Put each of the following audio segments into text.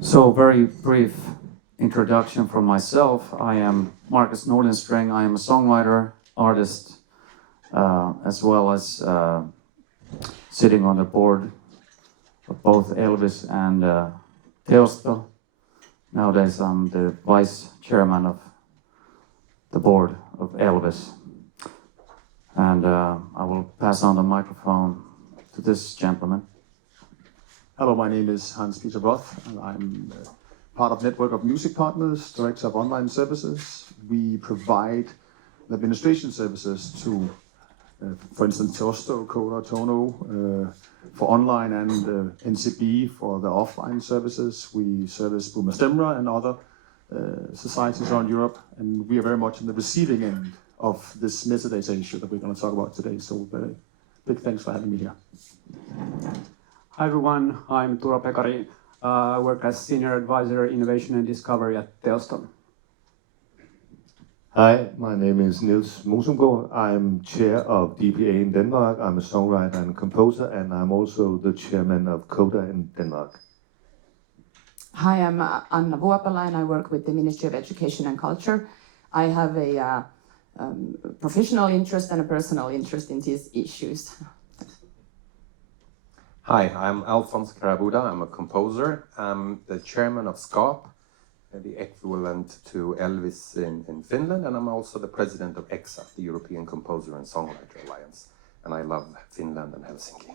So, very brief introduction from myself. I am Marcus Nordenstreng. I am a songwriter, artist, as well as sitting on the board of both Elvis and Teosto. Nowadays, I'm the vice chairman of the board of Elvis. And I will pass on the microphone to this gentleman. Hello, my name is Hans-Peter Roth, and I'm part of Network of Music Partners, Director of Online Services. We provide administration services to, for instance, Teosto, Coda, Tono, for online and NCB for the offline services. We service Boomer Stemra and other societies around Europe, and we are very much in the receiving end of this metadata issue that we're going to talk about today. So very big thanks for having me here. Hi everyone, I'm Turo Pekari. I work as Senior Advisor Innovation and Discovery at Teosto. Hi, my name is Niels Mosumgaard. I'm Chair of DPA in Denmark. I'm a songwriter and composer, and I'm also the Chairman of Coda in Denmark. Hi, I'm Anna Vuopala, and I work with the Ministry of Education and Culture. I have a professional interest and a personal interest in these issues. Hi, I'm Alphonse Karabuda. I'm a composer. I'm the chairman of SCAP, the equivalent to Elvis in Finland, and I'm also the president of EXA, the European Composer and Songwriter Alliance. And I love Finland and Helsinki.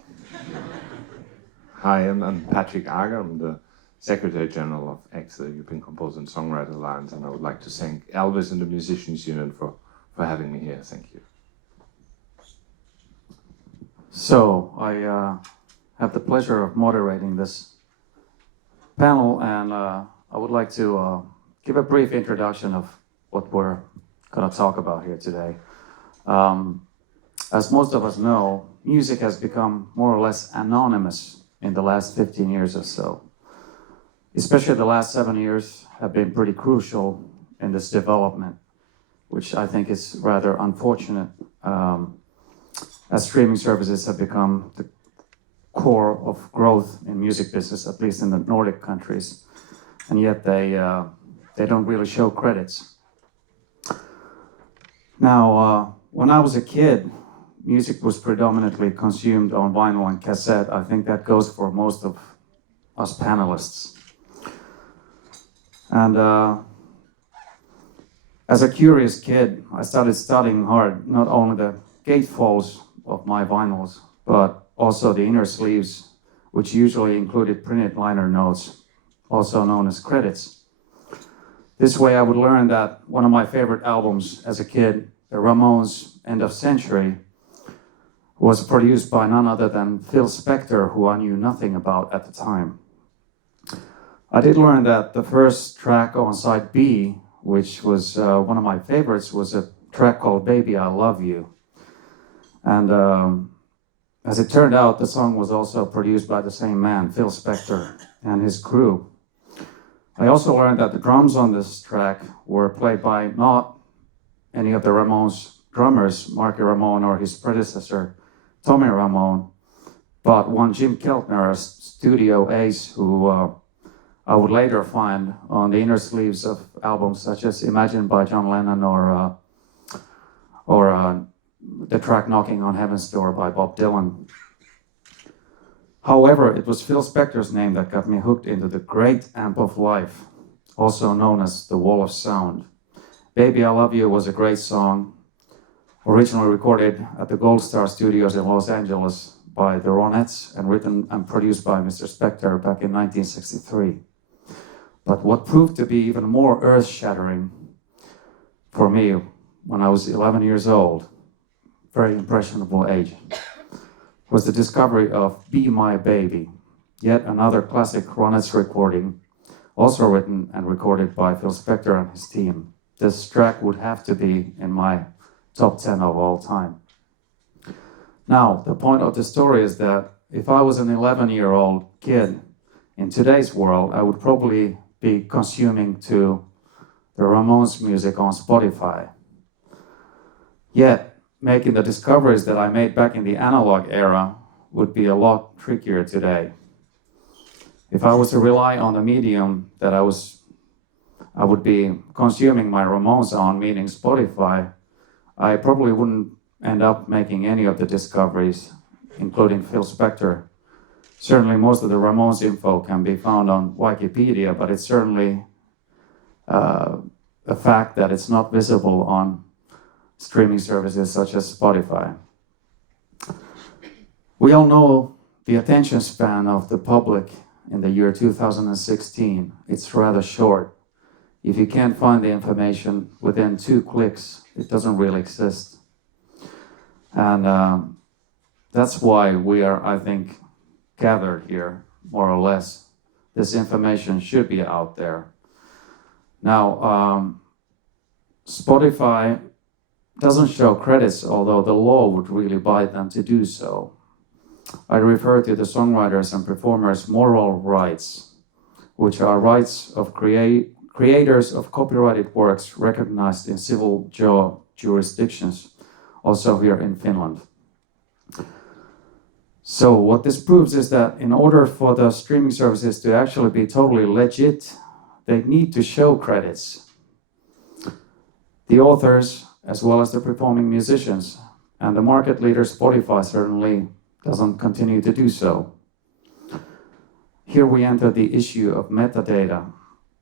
Hi, I'm Patrick Ager. I'm the Secretary General of EXA, the European Composer and Songwriter Alliance, and I would like to thank Elvis and the Musicians Union for having me here. Thank you. So, I have the pleasure of moderating this panel, and I would like to give a brief introduction of what we're going to talk about here today. As most of us know, music has become more or less anonymous in the last 15 years or so. Especially the last 7 years have been pretty crucial in this development, which I think is rather unfortunate, as streaming services have become the core of growth in music business, at least in the Nordic countries, and yet they don't really show credits. Now, when I was a kid, music was predominantly consumed on vinyl and cassette. I think that goes for most of us panelists. And as a curious kid, I started studying hard, not only the gatefolds of my vinyls, but also the inner sleeves, which usually included printed liner notes, also known as credits. This way I would learn that one of my favorite albums as a kid, the Ramones' End of Century, was produced by none other than Phil Spector, who I knew nothing about at the time. I did learn that the first track on side B, which was one of my favorites, was a track called Baby I Love You. And as it turned out, the song was also produced by the same man, Phil Spector, and his crew. I also learned that the drums on this track were played by not any of the Ramones drummers, Marky Ramone or his predecessor, Tommy Ramone, but one Jim Keltner, a studio ace who I would later find on the inner sleeves of albums such as Imagine by John Lennon or the track Knocking on Heaven's Door by Bob Dylan. However, it was Phil Spector's name that got me hooked into the great amp of life, also known as the Wall of Sound. Baby I Love You was a great song, originally recorded at the Gold Star Studios in Los Angeles by the Ronettes and written and produced by Mr. Spector back in 1963. But what proved to be even more earth-shattering for me when I was 11 years old, very impressionable age, was the discovery of Be My Baby, yet another classic Ronettes recording, also written and recorded by Phil Spector and his team. This track would have to be in my top 10 of all time. Now, the point of the story is that if I was an 11-year-old kid in today's world, I would probably be consuming to the Ramones music on Spotify. Yet, making the discoveries that I made back in the analog era would be a lot trickier today. If I was to rely on the medium that I would be consuming my Ramones on, meaning Spotify, I probably wouldn't end up making any of the discoveries, including Phil Spector. Certainly most of the Ramones info can be found on Wikipedia, but it's certainly a fact that it's not visible on streaming services such as Spotify. We all know the attention span of the public in the year 2016. It's rather short. If you can't find the information within 2 clicks, it doesn't really exist. And that's why we are, I think, gathered here, more or less. This information should be out there. Now, Spotify doesn't show credits, although the law would really bite them to do so. I refer to the songwriters and performers' moral rights, which are rights of creators of copyrighted works recognized in civil jurisdictions, also here in Finland. So what this proves is that in order for the streaming services to actually be totally legit, they need to show credits. The authors, as well as the performing musicians, and the market leader Spotify certainly doesn't continue to do so. Here we enter the issue of metadata,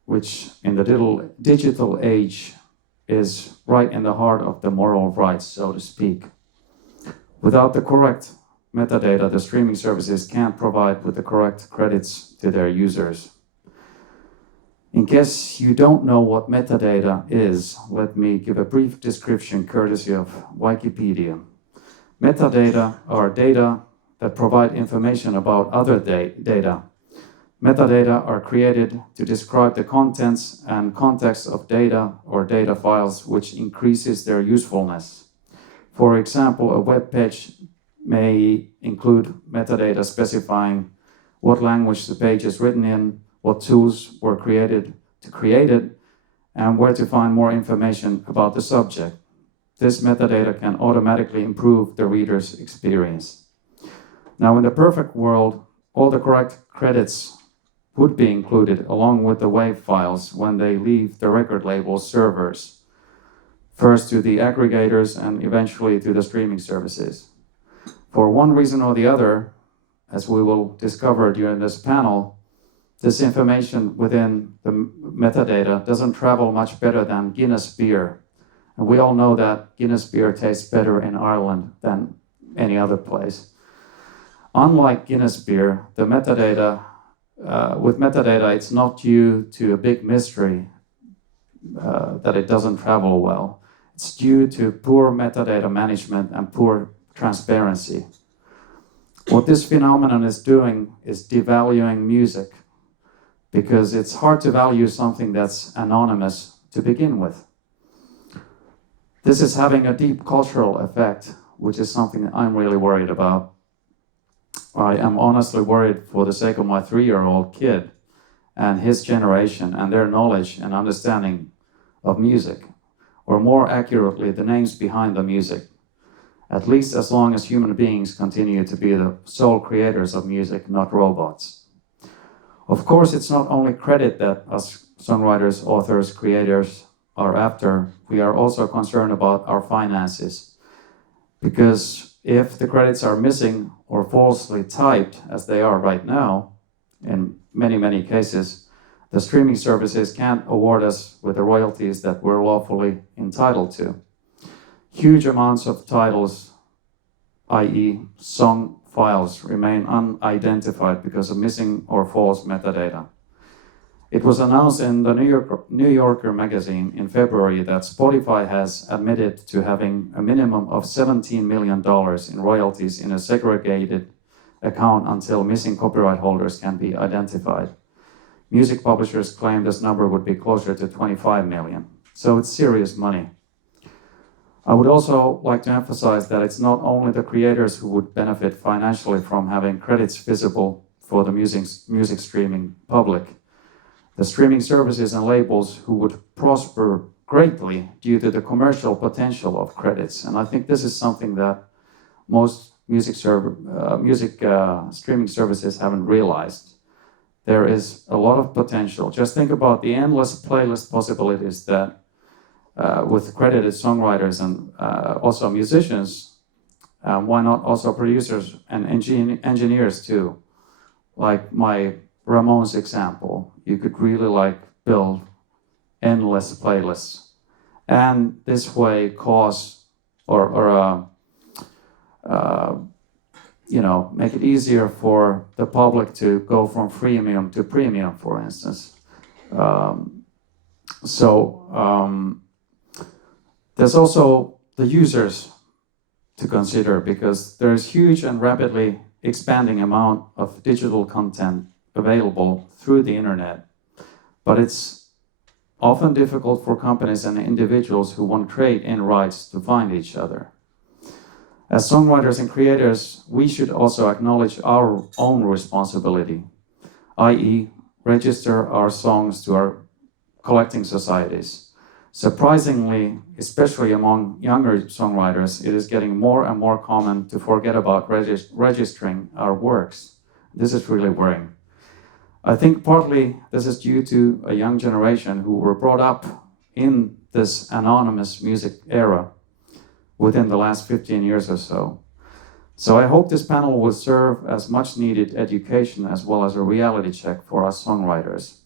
which in the digital age is right in the heart of the moral rights, so to speak. Without the correct metadata, the streaming services can't provide with the correct credits to their users. In case you don't know what metadata is, let me give a brief description courtesy of Wikipedia. Metadata are data that provide information about other data. Metadata are created to describe the contents and context of data or data files, which increases their usefulness. For example, a web page may include metadata specifying what language the page is written in, what tools were created to create it, and where to find more information about the subject. This metadata can automatically improve the reader's experience. Now, in the perfect world, all the correct credits would be included along with the WAV files when they leave the record label servers, first to the aggregators and eventually to the streaming services. For one reason or the other, as we will discover during this panel, this information within the metadata doesn't travel much better than Guinness beer. And we all know that Guinness beer tastes better in Ireland than any other place. Unlike Guinness beer, the metadata, with metadata, it's not due to a big mystery that it doesn't travel well. It's due to poor metadata management and poor transparency. What this phenomenon is doing is devaluing music, because it's hard to value something that's anonymous to begin with. This is having a deep cultural effect, which is something I'm really worried about. I am honestly worried for the sake of my 3-year-old kid and his generation and their knowledge and understanding of music, or more accurately, the names behind the music, at least as long as human beings continue to be the sole creators of music, not robots. Of course, it's not only credit that us songwriters, authors, creators are after. We are also concerned about our finances, because if the credits are missing or falsely typed, as they are right now, in many cases, the streaming services can't award us with the royalties that we're lawfully entitled to. Huge amounts of titles, i.e. song files, remain unidentified because of missing or false metadata. It was announced in the New Yorker magazine in February that Spotify has admitted to having a minimum of $17 million in royalties in a segregated account until missing copyright holders can be identified. Music publishers claim this number would be closer to 25 million. So it's serious money. I would also like to emphasize that it's not only the creators who would benefit financially from having credits visible for the music streaming public. The streaming services and labels who would prosper greatly due to the commercial potential of credits. And I think this is something that most music streaming services haven't realized. there is a lot of potential. Just think about the endless playlist possibilities that with credited songwriters and also musicians, why not also producers and engineers too? Like my Ramones example, you could really like build endless playlists, and this way cause or you know, make it easier for the public to go from freemium to premium, for instance. There's also the users to consider, because there's huge and rapidly expanding amount of digital content available through the internet, but it's often difficult for companies and individuals who want to trade in rights to find each other. As songwriters and creators, we should also acknowledge our own responsibility, i.e. register our songs to our collecting societies. Surprisingly, especially among younger songwriters, it is getting more and more common to forget about registering our works. This is really worrying. I think partly this is due to a young generation who were brought up in this anonymous music era within the last 15 years or so. So I hope this panel will serve as much needed education as well as a reality check for us songwriters.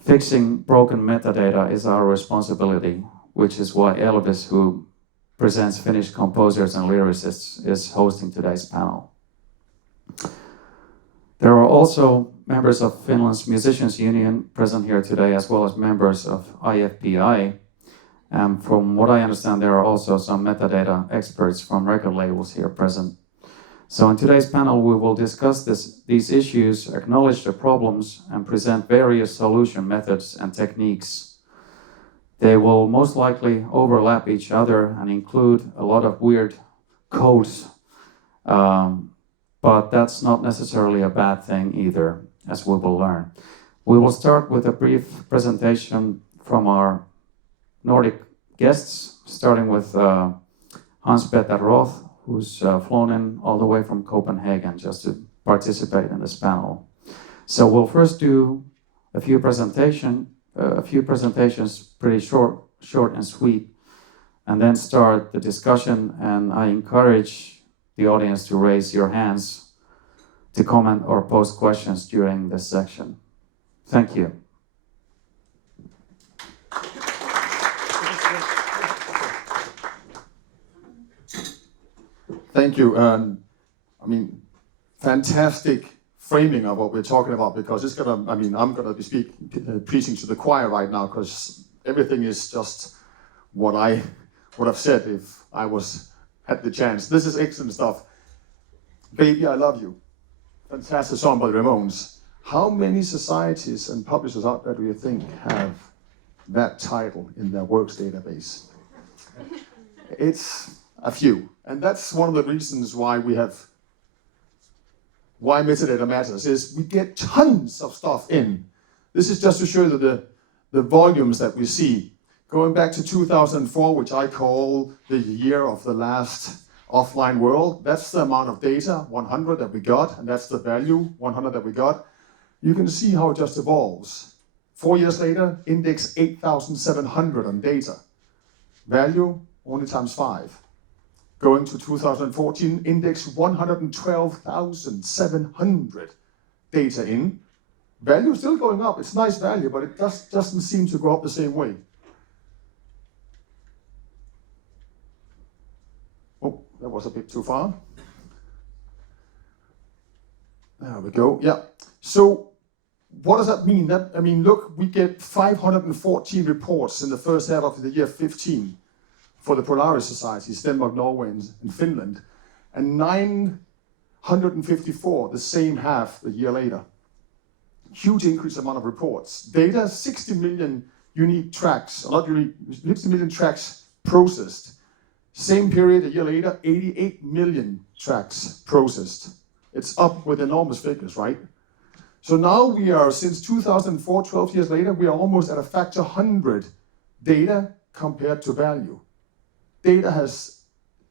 Fixing broken metadata is our responsibility, which is why Elvis, who presents Finnish composers and lyricists, is hosting today's panel. There are also members of Finland's Musicians Union present here today, as well as members of IFPI. And from what I understand, there are also some metadata experts from record labels here present. So in today's panel, we will discuss these issues, acknowledge the problems, and present various solution methods and techniques. They will most likely overlap each other and include a lot of weird codes, but that's not necessarily a bad thing either, as we will learn. We will start with a brief presentation from our Nordic guests, starting with Hans-Peter Roth, who's flown in all the way from Copenhagen just to participate in this panel. So we'll first do a few presentations, pretty short and sweet, and then start the discussion. And I encourage the audience to raise your hands to comment or pose questions during this section. Thank you. Thank you. I mean, fantastic framing of what we're talking about, because it's gonna, I mean, I'm gonna be preaching to the choir right now, because everything is just what I would have said if I had the chance. This is excellent stuff. Baby, I Love You. Fantastic song by the Ramones. How many societies and publishers out there do you think have that title in their works database? It's a few. And that's one of the reasons why metadata matters, is we get tons of stuff in. This is just to show you the volumes that we see. Going back to 2004, which I call the year of the last offline world, that's the amount of data, 100 that we got, and that's the value, 100 that we got. You can see how it just evolves. 4 years later, index 8,700 on data. Value, only times 5. Going to 2014, index 112,700 data in. Value is still going up. It's nice value, but it doesn't seem to go up the same way. Oh, that was a bit too far. There we go. Yeah. So what does that mean? I mean, look, we get 514 reports in the first half of the year 15. For the Polaris societies, Denmark, Norway, and Finland, and 954 the same half the year later. Huge increase amount of reports. Data, 60 million unique tracks, 60 million tracks processed. Same period a year later, 88 million tracks processed. It's up with enormous figures, right? So now we are, since 2004, 12 years later, we are almost at a factor 100 data compared to value. Data has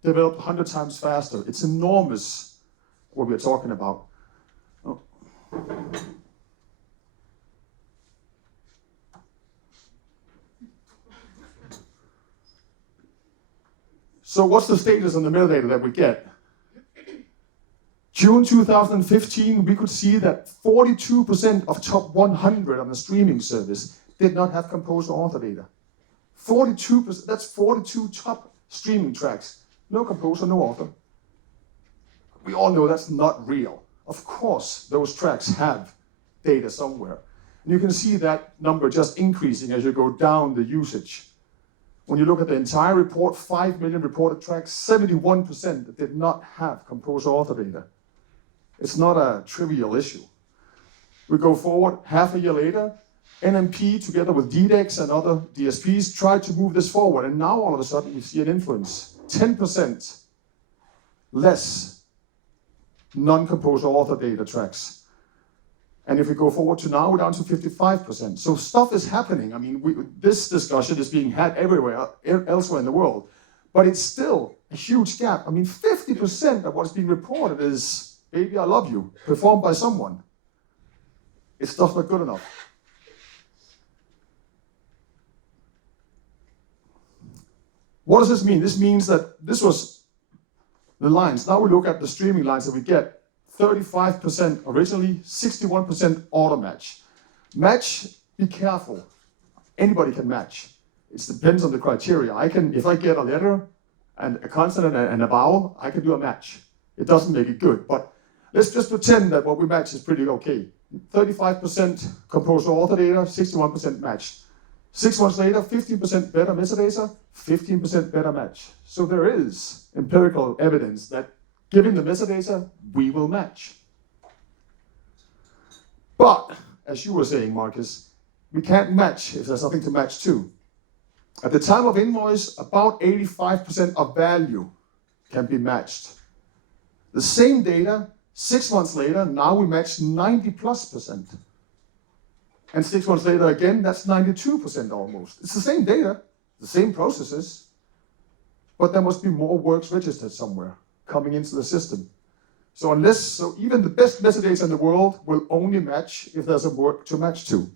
developed 100 times faster. It's enormous what we're talking about. Oh. So what's the status on the metadata that we get? June 2015, we could see that 42% of top 100 on the streaming service did not have composer author data. 42%, that's 42 top streaming tracks. No composer, no author. We all know that's not real. Of course, those tracks have data somewhere. And you can see that number just increasing as you go down the usage. When you look at the entire report, 5 million reported tracks, 71% did not have composer author data. It's not a trivial issue. We go forward, half a year later, NMP together with DDEX and other DSPs tried to move this forward, and now all of a sudden we see an influence. 10% less non-composer author data tracks. And if we go forward to now, we're down to 55%. So stuff is happening. I mean, this discussion is being had everywhere, elsewhere in the world, but it's still a huge gap. I mean, 50% of what's being reported is "Baby, I Love You," performed by someone. It's just not good enough. What does this mean? This means that this was the lines. Now we look at the streaming lines that we get. 35% originally, 61% auto match. Match, be careful. Anybody can match. It depends on the criteria. If I get a letter and a consonant and a vowel, I can do a match. It doesn't make it good, but let's just pretend that what we match is pretty okay. 35% composer author data, 61% match. 6 months later, 15% better metadata, 15% better match. So there is empirical evidence that given the metadata, we will match. But, as you were saying, Marcus, we can't match if there's nothing to match to. At the time of invoice, about 85% of value can be matched. The same data, 6 months later, now we match 90+%. And 6 months later again, that's 92% almost. It's the same data, the same processes, but there must be more works registered somewhere coming into the system. So even the best metadata in the world will only match if there's a work to match to.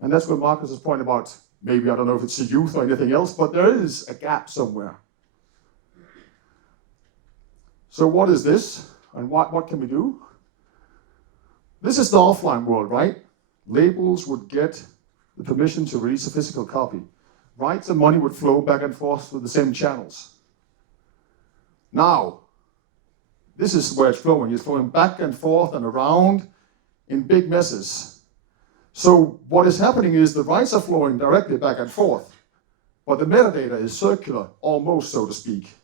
And that's where Marcus's point about, maybe I don't know if it's the youth or anything else, but there is a gap somewhere. So what is this? And what can we do? This is the offline world, right? Labels would get the permission to release a physical copy. Rights and money would flow back and forth through the same channels. Now, this is where it's flowing. It's flowing back and forth and around in big messes. So what is happening is the rights are flowing directly back and forth, but the metadata is circular, almost, so to speak.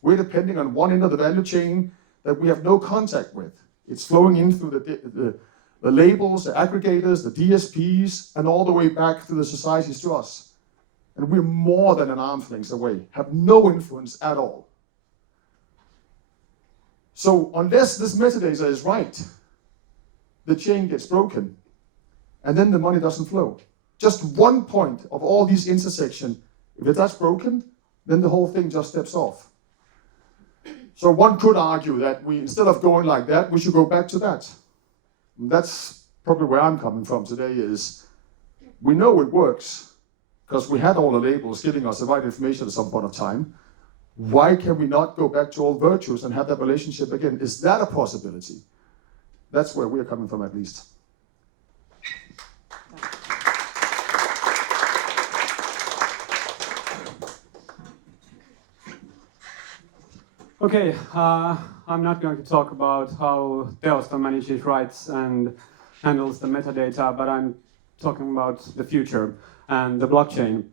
We're depending on one end of the value chain that we have no contact with. It's flowing in through the labels, the aggregators, the DSPs, and all the way back through the societies to us. And we're more than an arm's length away, have no influence at all. So unless this metadata is right, the chain gets broken, and then the money doesn't flow. Just one point of all these intersections, if that's broken, then the whole thing just steps off. So one could argue that instead of going like that, we should go back to that. And that's probably where I'm coming from today is, we know it works, because we had all the labels giving us the right information at some point of time. Why can we not go back to old virtues and have that relationship again? Is that a possibility? That's where we're coming from, at least. Okay, I'm not going to talk about how Teosta manages rights and handles the metadata, but I'm talking about the future and the blockchain.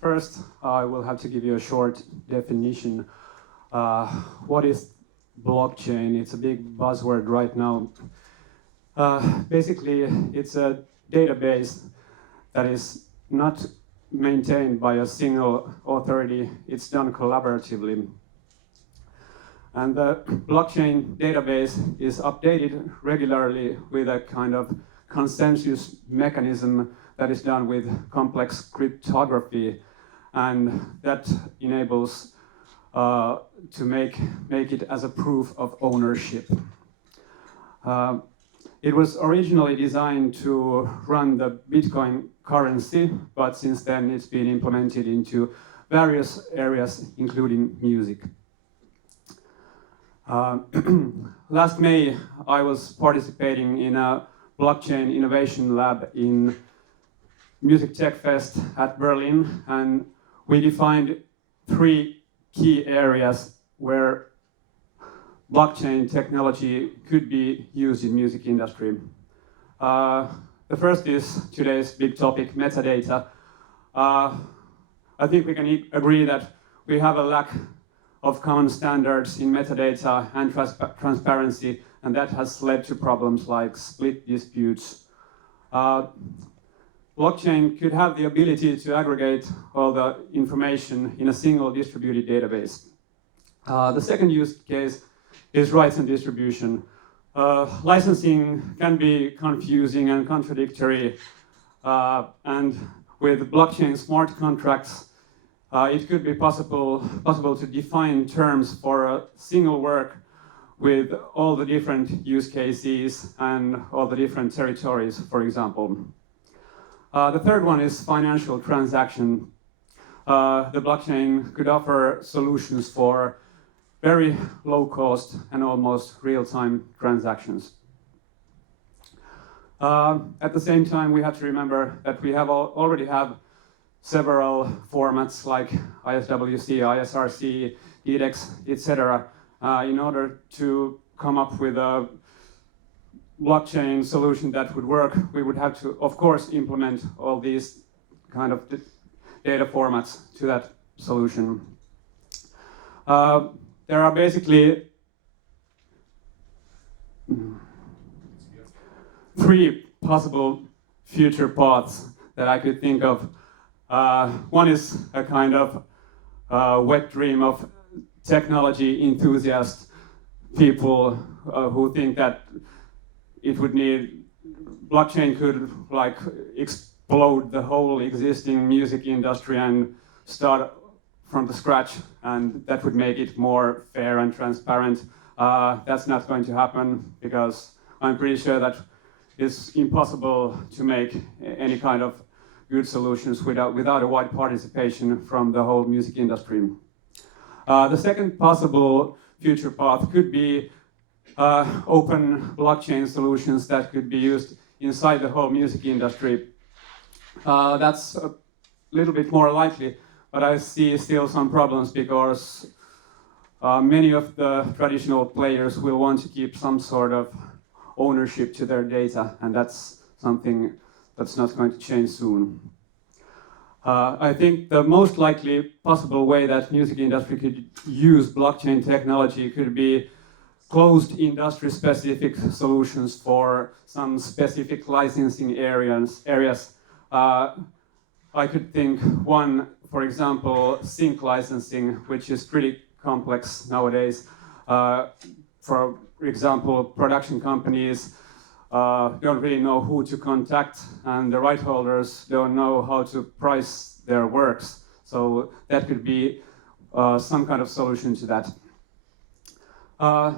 First, I will have to give you a short definition. What is blockchain? It's a big buzzword right now. Basically, it's a database that is not maintained by a single authority. It's done collaboratively. And the blockchain database is updated regularly with a kind of consensus mechanism that is done with complex cryptography, and that enables to make it as a proof of ownership. It was originally designed to run the Bitcoin currency, but since then it's been implemented into various areas, including music. Last May, I was participating in a blockchain innovation lab in Music Tech Fest at Berlin, and we defined 3 key areas where blockchain technology could be used in music industry. The first is today's big topic, metadata. I think we can agree that we have a lack of common standards in metadata and transparency, and that has led to problems like split disputes. Blockchain could have the ability to aggregate all the information in a single distributed database. The second use case is rights and distribution. Licensing can be confusing and contradictory, and with blockchain smart contracts, it could be possible to define terms for a single work with all the different use cases and all the different territories, for example. The third one is financial transaction. The blockchain could offer solutions for very low cost and almost real-time transactions. At the same time, we have to remember that we already have several formats like ISWC, ISRC, DDEX, etc. In order to come up with a blockchain solution that would work, we would have to, of course, implement all these kind of data formats to that solution. There are basically 3 possible future paths that I could think of. One is a kind of wet dream of technology enthusiast people who think that blockchain could like explode the whole existing music industry and start from the scratch, and that would make it more fair and transparent. That's not going to happen because I'm pretty sure that it's impossible to make any kind of good solutions without a wide participation from the whole music industry. The second possible future path could be open blockchain solutions that could be used inside the whole music industry. That's a little bit more likely, but I see still some problems because many of the traditional players will want to keep some sort of ownership to their data, and that's something that's not going to change soon. I think the most likely possible way that music industry could use blockchain technology could be closed industry-specific solutions for some specific licensing areas. I could think one, for example, sync licensing, which is pretty complex nowadays. For example, production companies don't really know who to contact, and the right holders don't know how to price their works. So that could be some kind of solution to that.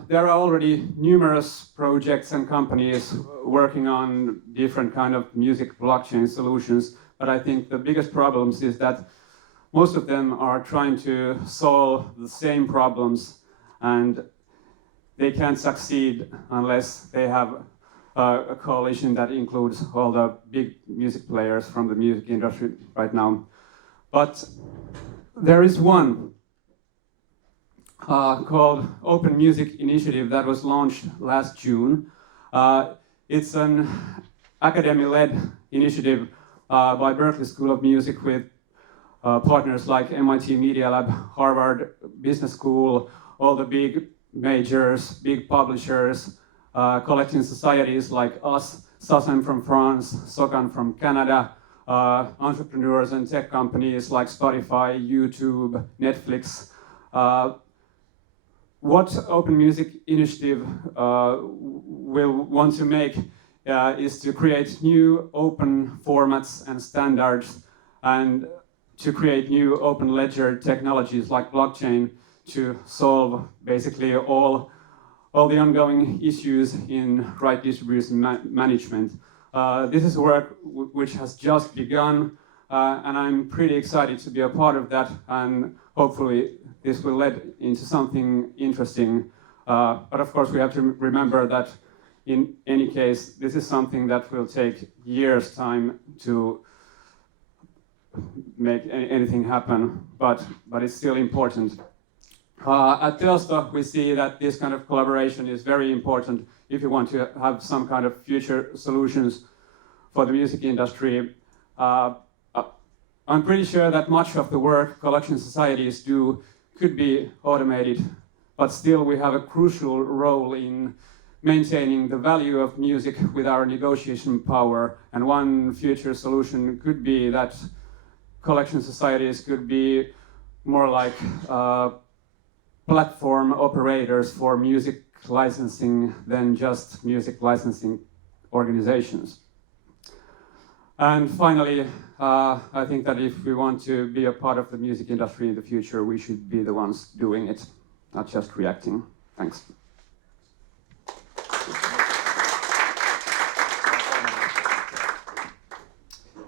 There are already numerous projects and companies working on different kind of music blockchain solutions, but I think the biggest problems is that most of them are trying to solve the same problems, and they can't succeed unless they have a coalition that includes all the big music players from the music industry right now. But there is one called Open Music Initiative that was launched last June. It's an academy-led initiative by Berklee School of Music with partners like MIT Media Lab, Harvard Business School, all the big majors, big publishers, collecting societies like us, SACEM from France, SOCAN from Canada, entrepreneurs and tech companies like Spotify, YouTube, Netflix. What Open Music Initiative will want to make is to create new open formats and standards, and to create new open ledger technologies like blockchain to solve basically all all the ongoing issues in right distribution management. This is work which has just begun, and I'm pretty excited to be a part of that, and hopefully this will lead into something interesting. But of course we have to remember that in any case, this is something that will take years' time to make anything happen, but it's still important. At Delsta, we see that this kind of collaboration is very important if you want to have some kind of future solutions for the music industry. I'm pretty sure that much of the work collection societies do could be automated, but still we have a crucial role in maintaining the value of music with our negotiation power. And one future solution could be that collection societies could be more like platform operators for music licensing than just music licensing organizations. And finally, I think that if we want to be a part of the music industry in the future, we should be the ones doing it, not just reacting. Thanks.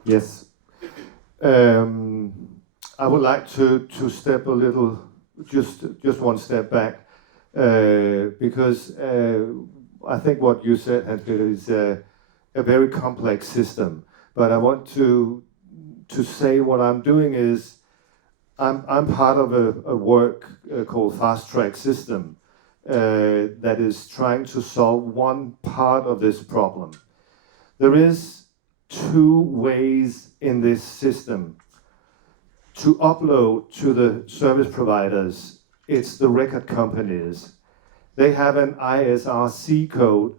Yes. I would like to step a little, just one step back, because I think what you said, Hans-Peter, is a very complex system. But I want to say what I'm doing is I'm part of a work called Fast Track System that is trying to solve one part of this problem. There is two ways in this system to upload to the service providers. It's the record companies. They have an ISRC code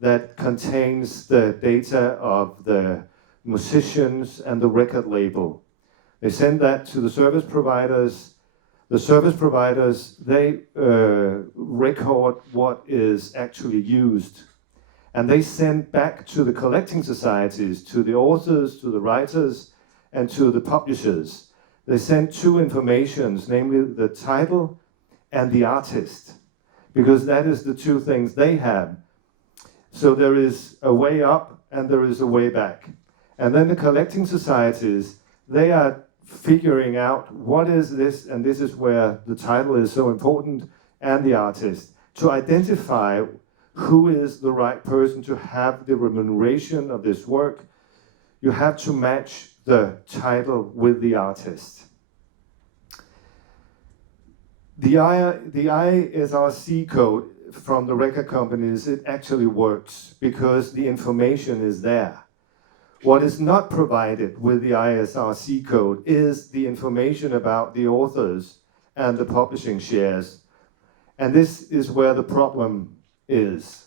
that contains the data of the musicians and the record label. They send that to the service providers. The service providers, they record what is actually used. And they send back to the collecting societies, to the authors, to the writers, and to the publishers. They send two informations, namely the title and the artist, because that is the two things they have. So there is a way up and there is a way back. And then the collecting societies, they are figuring out what is this, and this is where the title is so important, and the artist, to identify who is the right person to have the remuneration of this work. You have to match the title with the artist. The ISRC code from the record companies, it actually works because the information is there. What is not provided with the ISRC code is the information about the authors and the publishing shares. And this is where the problem is.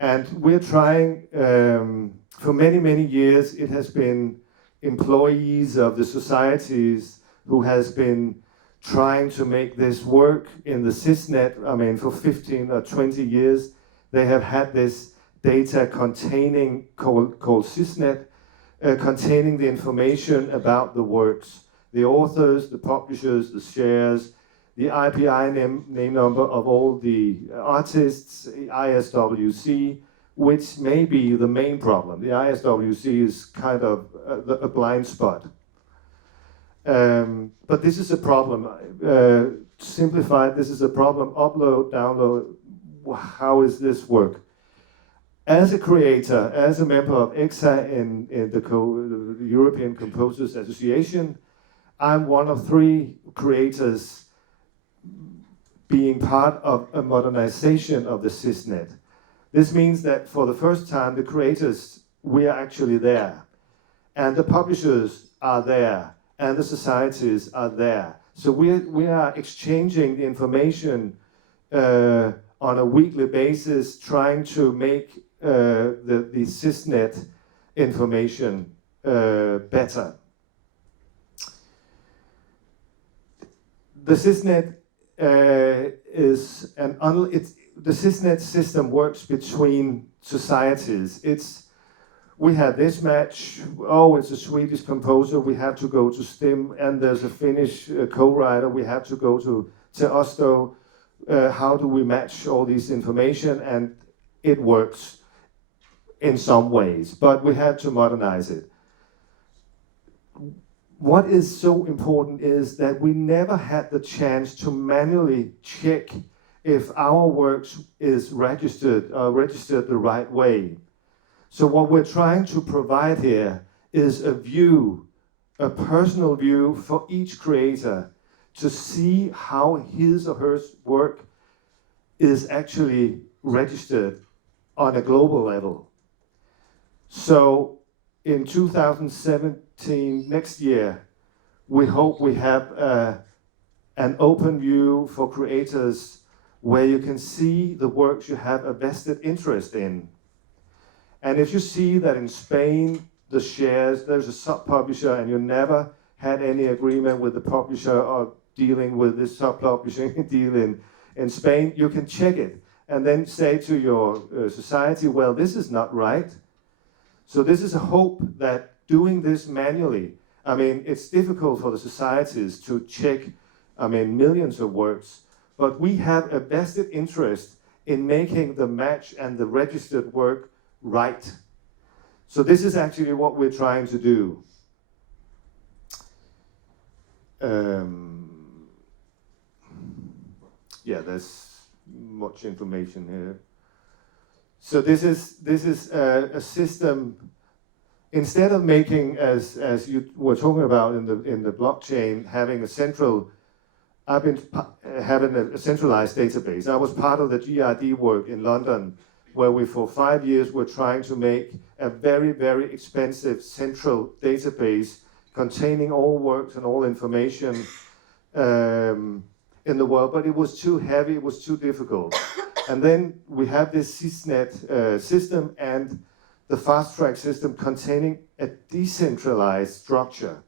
And we're trying, for many, many years, it has been employees of the societies who has been trying to make this work in the CIS-NET. I mean, for 15 or 20 years, they have had this data containing, called CIS-NET, containing the information about the works, the authors, the publishers, the shares, the IPI name number of all the artists, ISWC, which may be the main problem. The ISWC is kind of a blind spot. But this is a problem. Simplified, this is a problem. Upload, download, how does this work? As a creator, as a member of EXA in the European Composers Association, I'm one of 3 creators being part of a modernization of the CIS-NET. This means that for the first time, the creators, we are actually there. And the publishers are there. And the societies are there. So we are exchanging the information on a weekly basis, trying to make the CIS-NET information better. The CIS-NET the CIS-NET system works between societies. We have this match, oh, it's a Swedish composer, we have to go to STIM, and there's a Finnish co-writer, we have to go to Osto. how do we match all this information, and it works in some ways, but we have to modernize it. What is so important is that we never had the chance to manually check if our works is registered the right way. So what we're trying to provide here is a view, a personal view for each creator to see how his or her work is actually registered on a global level. So in 2017, next year, we hope we have an open view for creators where you can see the works you have a vested interest in. And if you see that in Spain, the shares, there's a sub-publisher and you never had any agreement with the publisher or dealing with this sub-publishing deal in Spain, you can check it and then say to your society, well, this is not right. So this is a hope that doing this manually, I mean, it's difficult for the societies to check, I mean, millions of works, but we have a vested interest in making the match and the registered work right. So this is actually what we're trying to do. Yeah, there's much information here. So this is a system. Instead of making, as you were talking about in the blockchain, having a central, I've been having a centralized database. I was part of the GRD work in London, where we for 5 years were trying to make a very, very expensive central database containing all works and all information in the world, but it was too heavy, it was too difficult. And then we have this CIS-NET system and the fast track system containing a decentralized structure.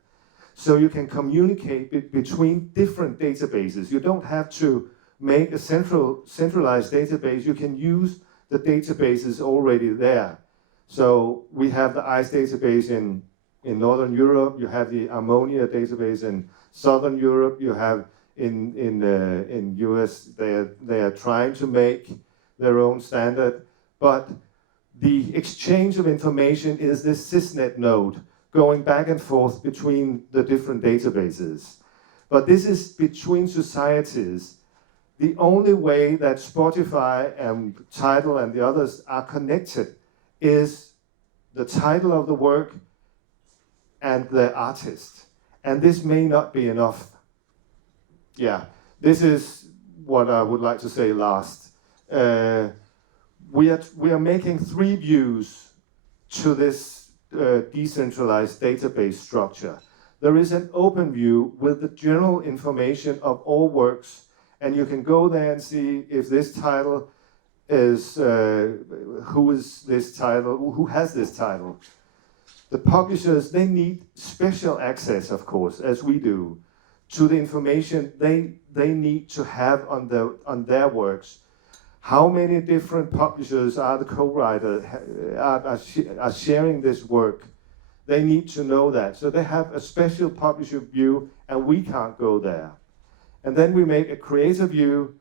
So you can communicate between different databases. You don't have to make a centralized database. You can use the databases already there. So we have the ICE database in Northern Europe. You have the Ammonia database in Southern Europe. You have in US, they are trying to make their own standard, but the exchange of information is this CIS-NET node going back and forth between the different databases. But this is between societies. The only way that Spotify and Tidal and the others are connected is the title of the work and the artist. And this may not be enough. Yeah, this is what I would like to say last. We are making 3 views to this decentralized database structure. There is an open view with the general information of all works, and you can go there and see if this title is, who is this title, who has this title. The publishers, they need special access, of course, as we do, to the information they need to have on their works. How many different publishers are the co-writers, are sharing this work? They need to know that. So they have a special publisher view, and we can't go there. And then we make a creator view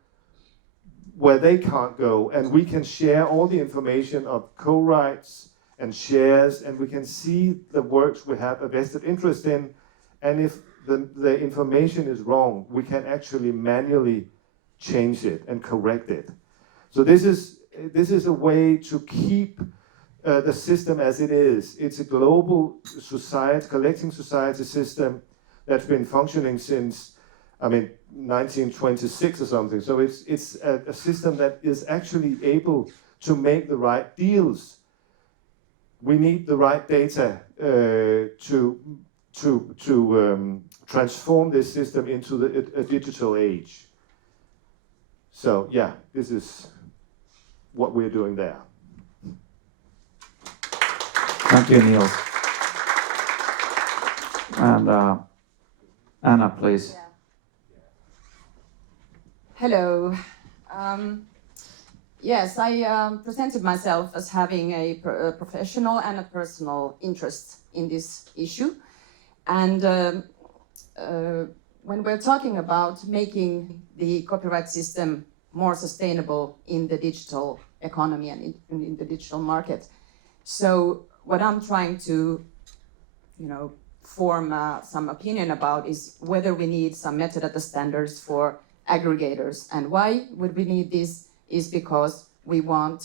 where they can't go, and we can share all the information of co-writes and shares, and we can see the works we have a vested interest in. And if the information is wrong, we can actually manually change it and correct it. So this is a way to keep the system as it is. It's a global society, collecting society system that's been functioning since, I mean, 1926 or something. So it's a system that is actually able to make the right deals. We need the right data to transform this system into a digital age. So yeah, this is what we're doing there. Thank you, Niels. And Anna, please. Yeah. Hello. Yes, I presented myself as having a professional and a personal interest in this issue. And when we're talking about making the copyright system more sustainable in the digital economy and in the digital market. So what I'm trying to, form some opinion about is whether we need some metadata standards for aggregators. And why would we need this is because we want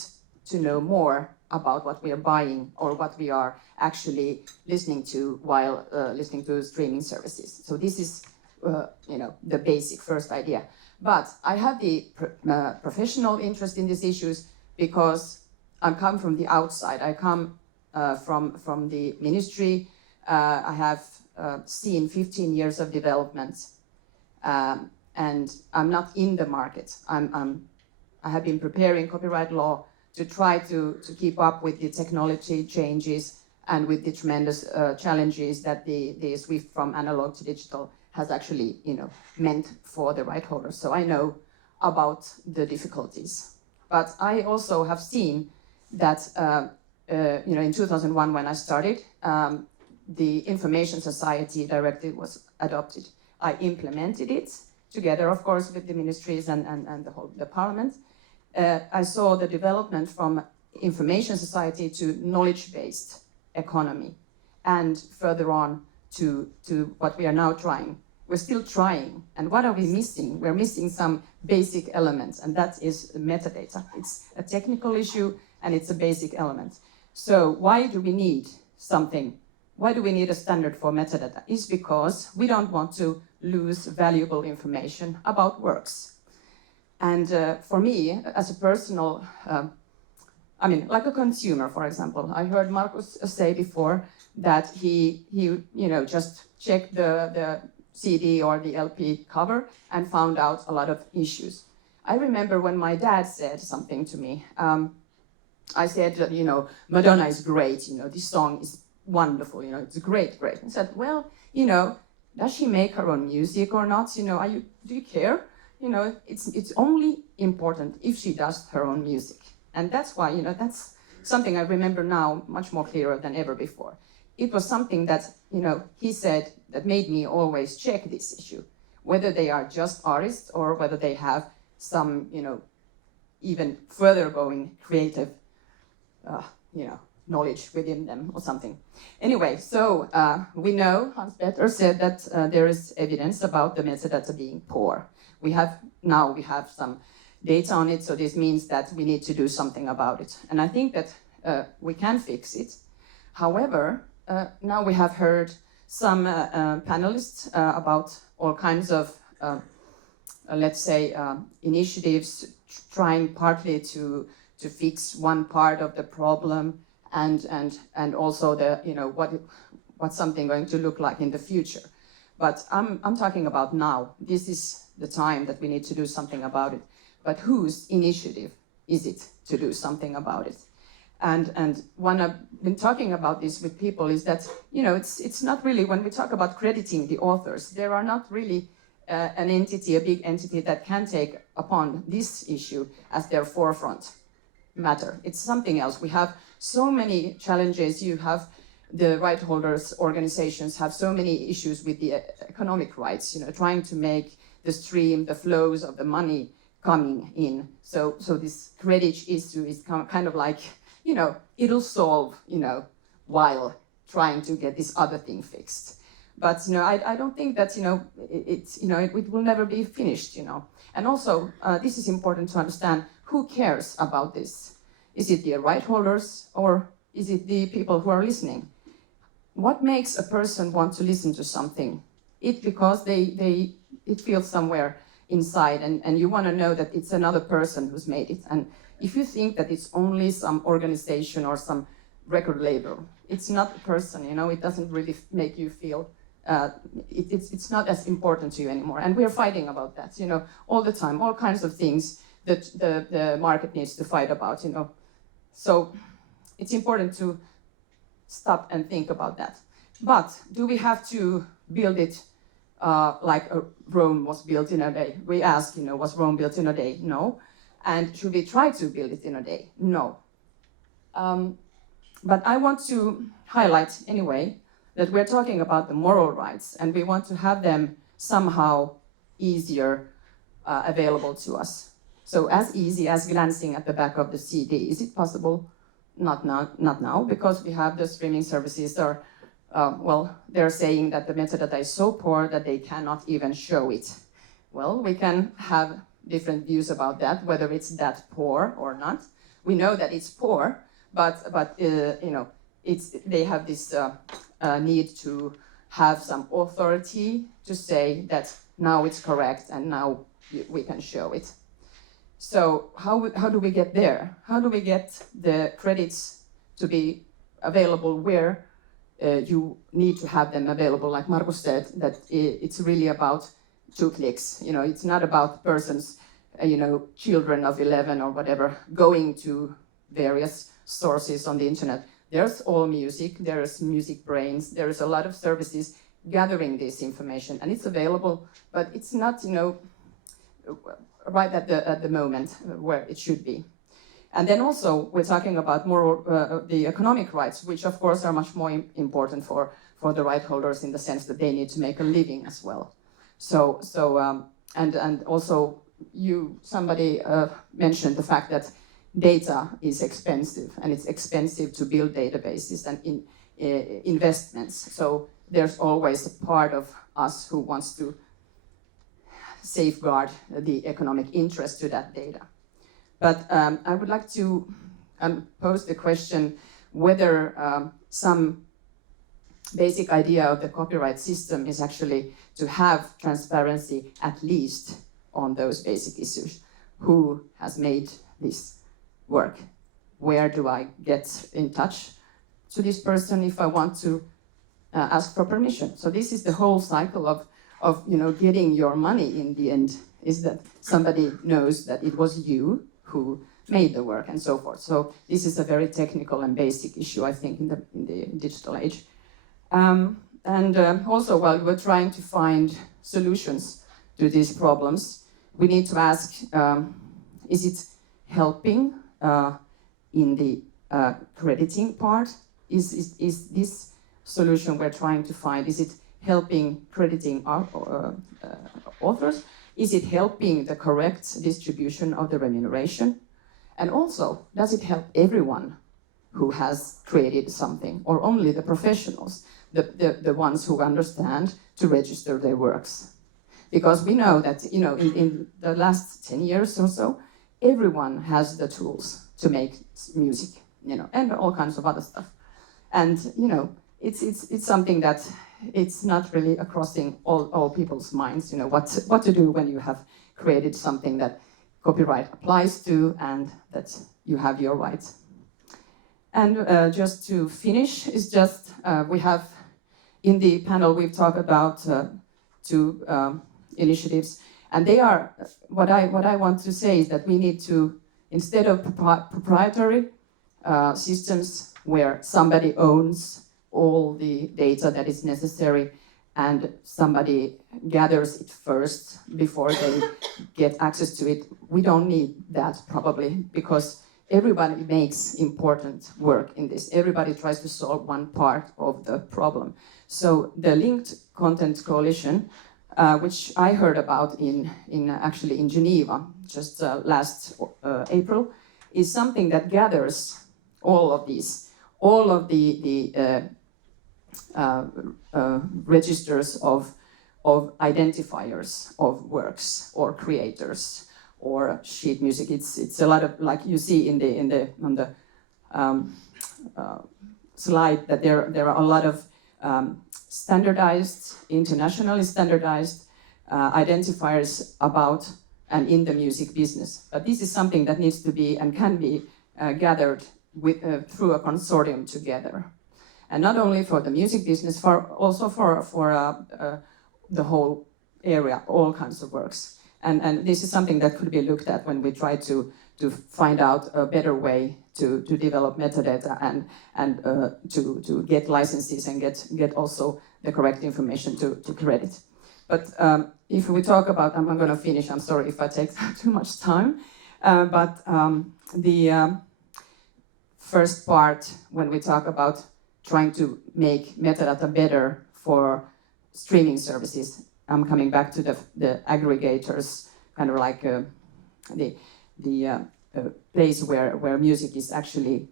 to know more about what we are buying or what we are actually listening to while listening to streaming services. So this is, the basic first idea. But I have the professional interest in these issues because I come from the outside. I come from the ministry. I have seen 15 years of development, and I'm not in the market. I have been preparing copyright law to try to keep up with the technology changes and with the tremendous challenges that the swift from analog to digital has actually, meant for the right holders. So I know about the difficulties. But I also have seen that, in 2001 when I started, the Information Society Directive was adopted. I implemented it together, of course, with the ministries and the parliament. I saw the development from information society to knowledge-based economy, and further on to what we are now trying. We're still trying, and what are we missing? We're missing some basic elements, and that is metadata. It's a technical issue, and it's a basic element. So why do we need something? Why do we need a standard for metadata? It's because we don't want to lose valuable information about works. And for me, as a personal, like a consumer, for example, I heard Markus say before that he just checked the CD or the LP cover and found out a lot of issues. I remember when my dad said something to me. I said, Madonna is great, this song is wonderful, it's great. He said, well, does she make her own music or not? Do you care? It's only important if she does her own music. And that's why, that's something I remember now much more clearer than ever before. It was something that, he said that made me always check this issue, whether they are just artists or whether they have some, even further going creative, knowledge within them or something. Anyway, so we know, Hans-Peter said that there is evidence about the metadata being poor. We have some data on it, so this means that we need to do something about it. And I think that we can fix it. However, now we have heard some panelists about all kinds of, initiatives trying partly to fix one part of the problem, and also what's something going to look like in the future. But I'm talking about now. This is the time that we need to do something about it. But whose initiative is it to do something about it? And when I've been talking about this with people is that, it's not really, when we talk about crediting the authors, there are not really an entity, a big entity that can take upon this issue as their forefront matter. It's something else. We have so many challenges. You have the right holders organizations have so many issues with the economic rights, trying to make the stream, the flows of the money coming in. So this credit issue is kind of like, it'll solve, while trying to get this other thing fixed. But, I don't think that, it will never be finished, And also, this is important to understand, who cares about this? Is it the right holders or is it the people who are listening? What makes a person want to listen to something? It's because it feels somewhere inside, and you want to know that it's another person who's made it. And if you think that it's only some organization or some record label, it's not a person, it doesn't really make you feel, it's not as important to you anymore. And we're fighting about that, all the time, all kinds of things that the market needs to fight about, So it's important to stop and think about that. But do we have to build it like Rome was built in a day? We ask, was Rome built in a day? No. And should we try to build it in a day? No. But I want to highlight anyway that we're talking about the moral rights, and we want to have them somehow easier available to us. So as easy as glancing at the back of the CD. Is it possible? Not now, because we have the streaming services are, well, they're saying that the metadata is so poor that they cannot even show it. Well, we can have different views about that, whether it's that poor or not. We know that it's poor, but you know, they have this need to have some authority to say that now it's correct and now we can show it. So how do we get there? How do we get the credits to be available where you need to have them available? Like Markus said, that it's really about 2 clicks. You know, it's not about persons, you know, children of 11 or whatever, going to various sources on the internet. There's all music, there's music brains, there's a lot of services gathering this information, and it's available, but it's not, you know, right at the moment where it should be. And then also we're talking about more the economic rights, which of course are much more important for the right holders in the sense that they need to make a living as well. And also somebody mentioned the fact that data is expensive, and it's expensive to build databases and investments. So there's always a part of us who wants to safeguard the economic interest to that data. But I would like to pose the question whether some basic idea of the copyright system is actually to have transparency at least on those basic issues. Who has made this work? Where do I get in touch to this person if I want to ask for permission? So this is the whole cycle of you know, getting your money in the end, is that somebody knows that it was you who made the work and so forth. So this is a very technical and basic issue, I think, in the digital age. Also, while we're trying to find solutions to these problems, we need to ask, is it helping in the crediting part? Is this solution we're trying to find, is it helping crediting our authors? Is it helping the correct distribution of the remuneration? And also, does it help everyone who has created something, or only the professionals, the ones who understand to register their works? Because we know that, you know, in the last 10 years or so, everyone has the tools to make music, you know, and all kinds of other stuff. And, you know, it's something that it's not really crossing all people's minds, you know, what to do when you have created something that copyright applies to and that you have your rights. And just to finish, is just we have in the panel we've talked about 2 initiatives, and they are what I want to say is that we need to, instead of proprietary systems where somebody owns all the data that is necessary and somebody gathers it first before they get access to it. We don't need that probably, because everybody makes important work in this. Everybody tries to solve one part of the problem. So the Linked Content Coalition, which I heard about actually in Geneva just last April, is something that gathers all of the registers of identifiers of works or creators or sheet music. It's a lot of, like you see on the slide, that there are a lot of standardized, internationally standardized identifiers about and in the music business. But this is something that needs to be and can be gathered through a consortium together. And not only for the music business, also for the whole area, all kinds of works. And this is something that could be looked at when we try to find out a better way to develop metadata and to get licenses and get also the correct information to credit. But if we talk about, I'm going to finish, I'm sorry if I take too much time, but the first part, when we talk about trying to make metadata better for streaming services, I'm coming back to the aggregators, kind of like place where music is actually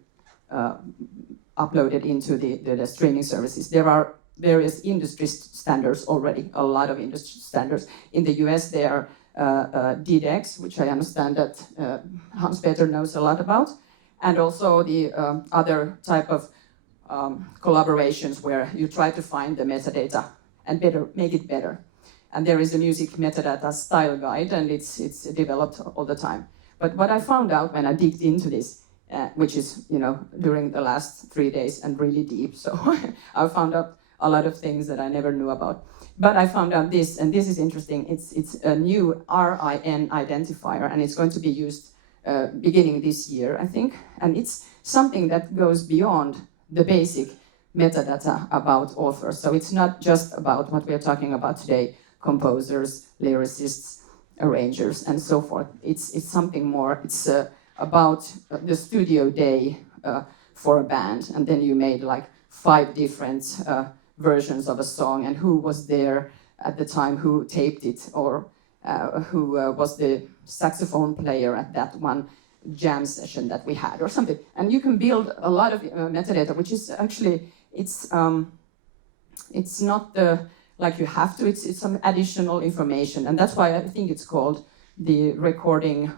uploaded into the streaming services. There are various industry standards already, a lot of industry standards. In the US, there are DDEX, which I understand that Hans-Peter knows a lot about, and also the other type of collaborations where you try to find the metadata and make it better. And there is a music metadata style guide, and it's developed all the time. But what I found out when I digged into this, which is, during the last 3 days and really deep, so I found out a lot of things that I never knew about. But I found out this, and this is interesting. It's a new RIN identifier, and it's going to be used beginning this year, I think. And it's something that goes beyond the basic metadata about authors. So it's not just about what we're talking about today, composers, lyricists, arrangers, and so forth. It's something more. It's about the studio day for a band, and then you made like 5 different versions of a song, and who was there at the time, who taped it, or who was the saxophone player at that one jam session that we had, or something. And you can build a lot of metadata, which is actually, it's not like you have to, it's some additional information. And that's why I think it's called the recording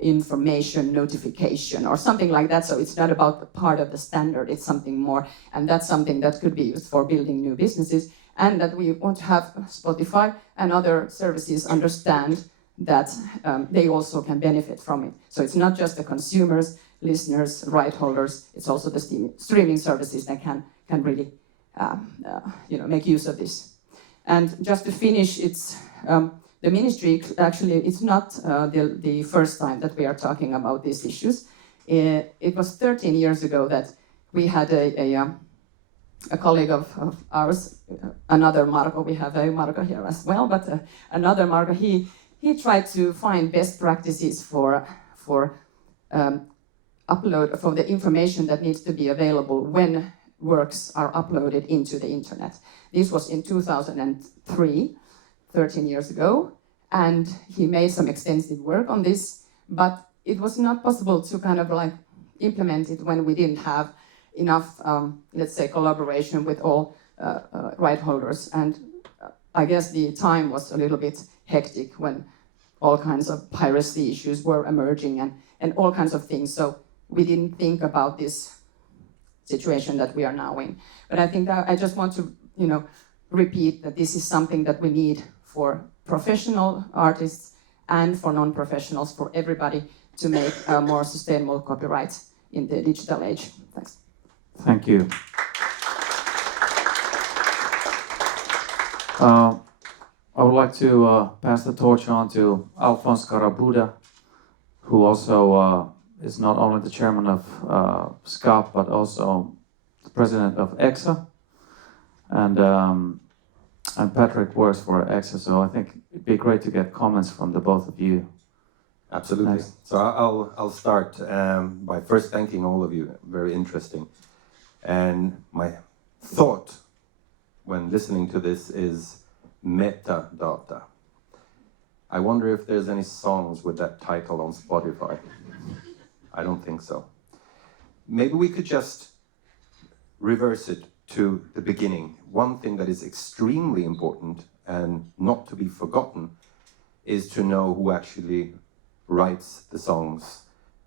information notification or something like that. So it's not about the part of the standard, it's something more. And that's something that could be used for building new businesses, and that we want to have Spotify and other services understand that they also can benefit from it. So it's not just the consumers, listeners, right holders, it's also the streaming services that can really make use of this. And just to finish, it's the ministry, actually, it's not the first time that we are talking about these issues. It was 13 years ago that we had a colleague of ours, another Marco, we have a Marco here as well, but another Marco, he tried to find best practices for upload, for the information that needs to be available when works are uploaded into the internet. This was in 2003, 13 years ago, and he made some extensive work on this, but it was not possible to kind of like implement it when we didn't have enough, let's say, collaboration with all right holders. And I guess the time was a little bit hectic when all kinds of piracy issues were emerging and all kinds of things. So we didn't think about this situation that we are now in. But I think that I just want to, repeat that this is something that we need for professional artists and for non-professionals, for everybody to make more sustainable copyright in the digital age. Thanks. Thank you. I would like to pass the torch on to Alphonse Karabuda, who also is not only the chairman of SCAP, but also the president of EXA. And Patrick works for EXA, so I think it'd be great to get comments from the both of you. Absolutely. Nice. So I'll start by first thanking all of you. Very interesting. And my thought when listening to this is metadata. I wonder if there's any songs with that title on Spotify. I don't think so. Maybe we could just reverse it to the beginning. One thing that is extremely important and not to be forgotten is to know who actually writes the songs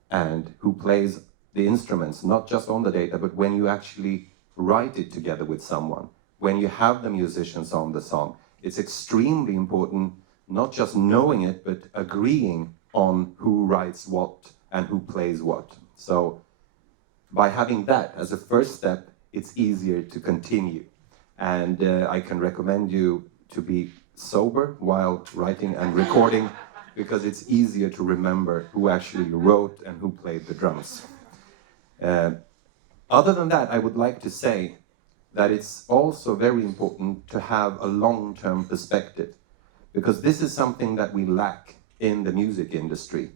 and who plays the instruments, not just on the data, but when you actually write it together with someone, when you have the musicians on the song. It's extremely important, not just knowing it, but agreeing on who writes what and who plays what. So by having that as a first step, it's easier to continue. And I can recommend you to be sober while writing and recording, because it's easier to remember who actually wrote and who played the drums. Other than that, I would like to say that it's also very important to have a long-term perspective, because this is something that we lack in the music industry.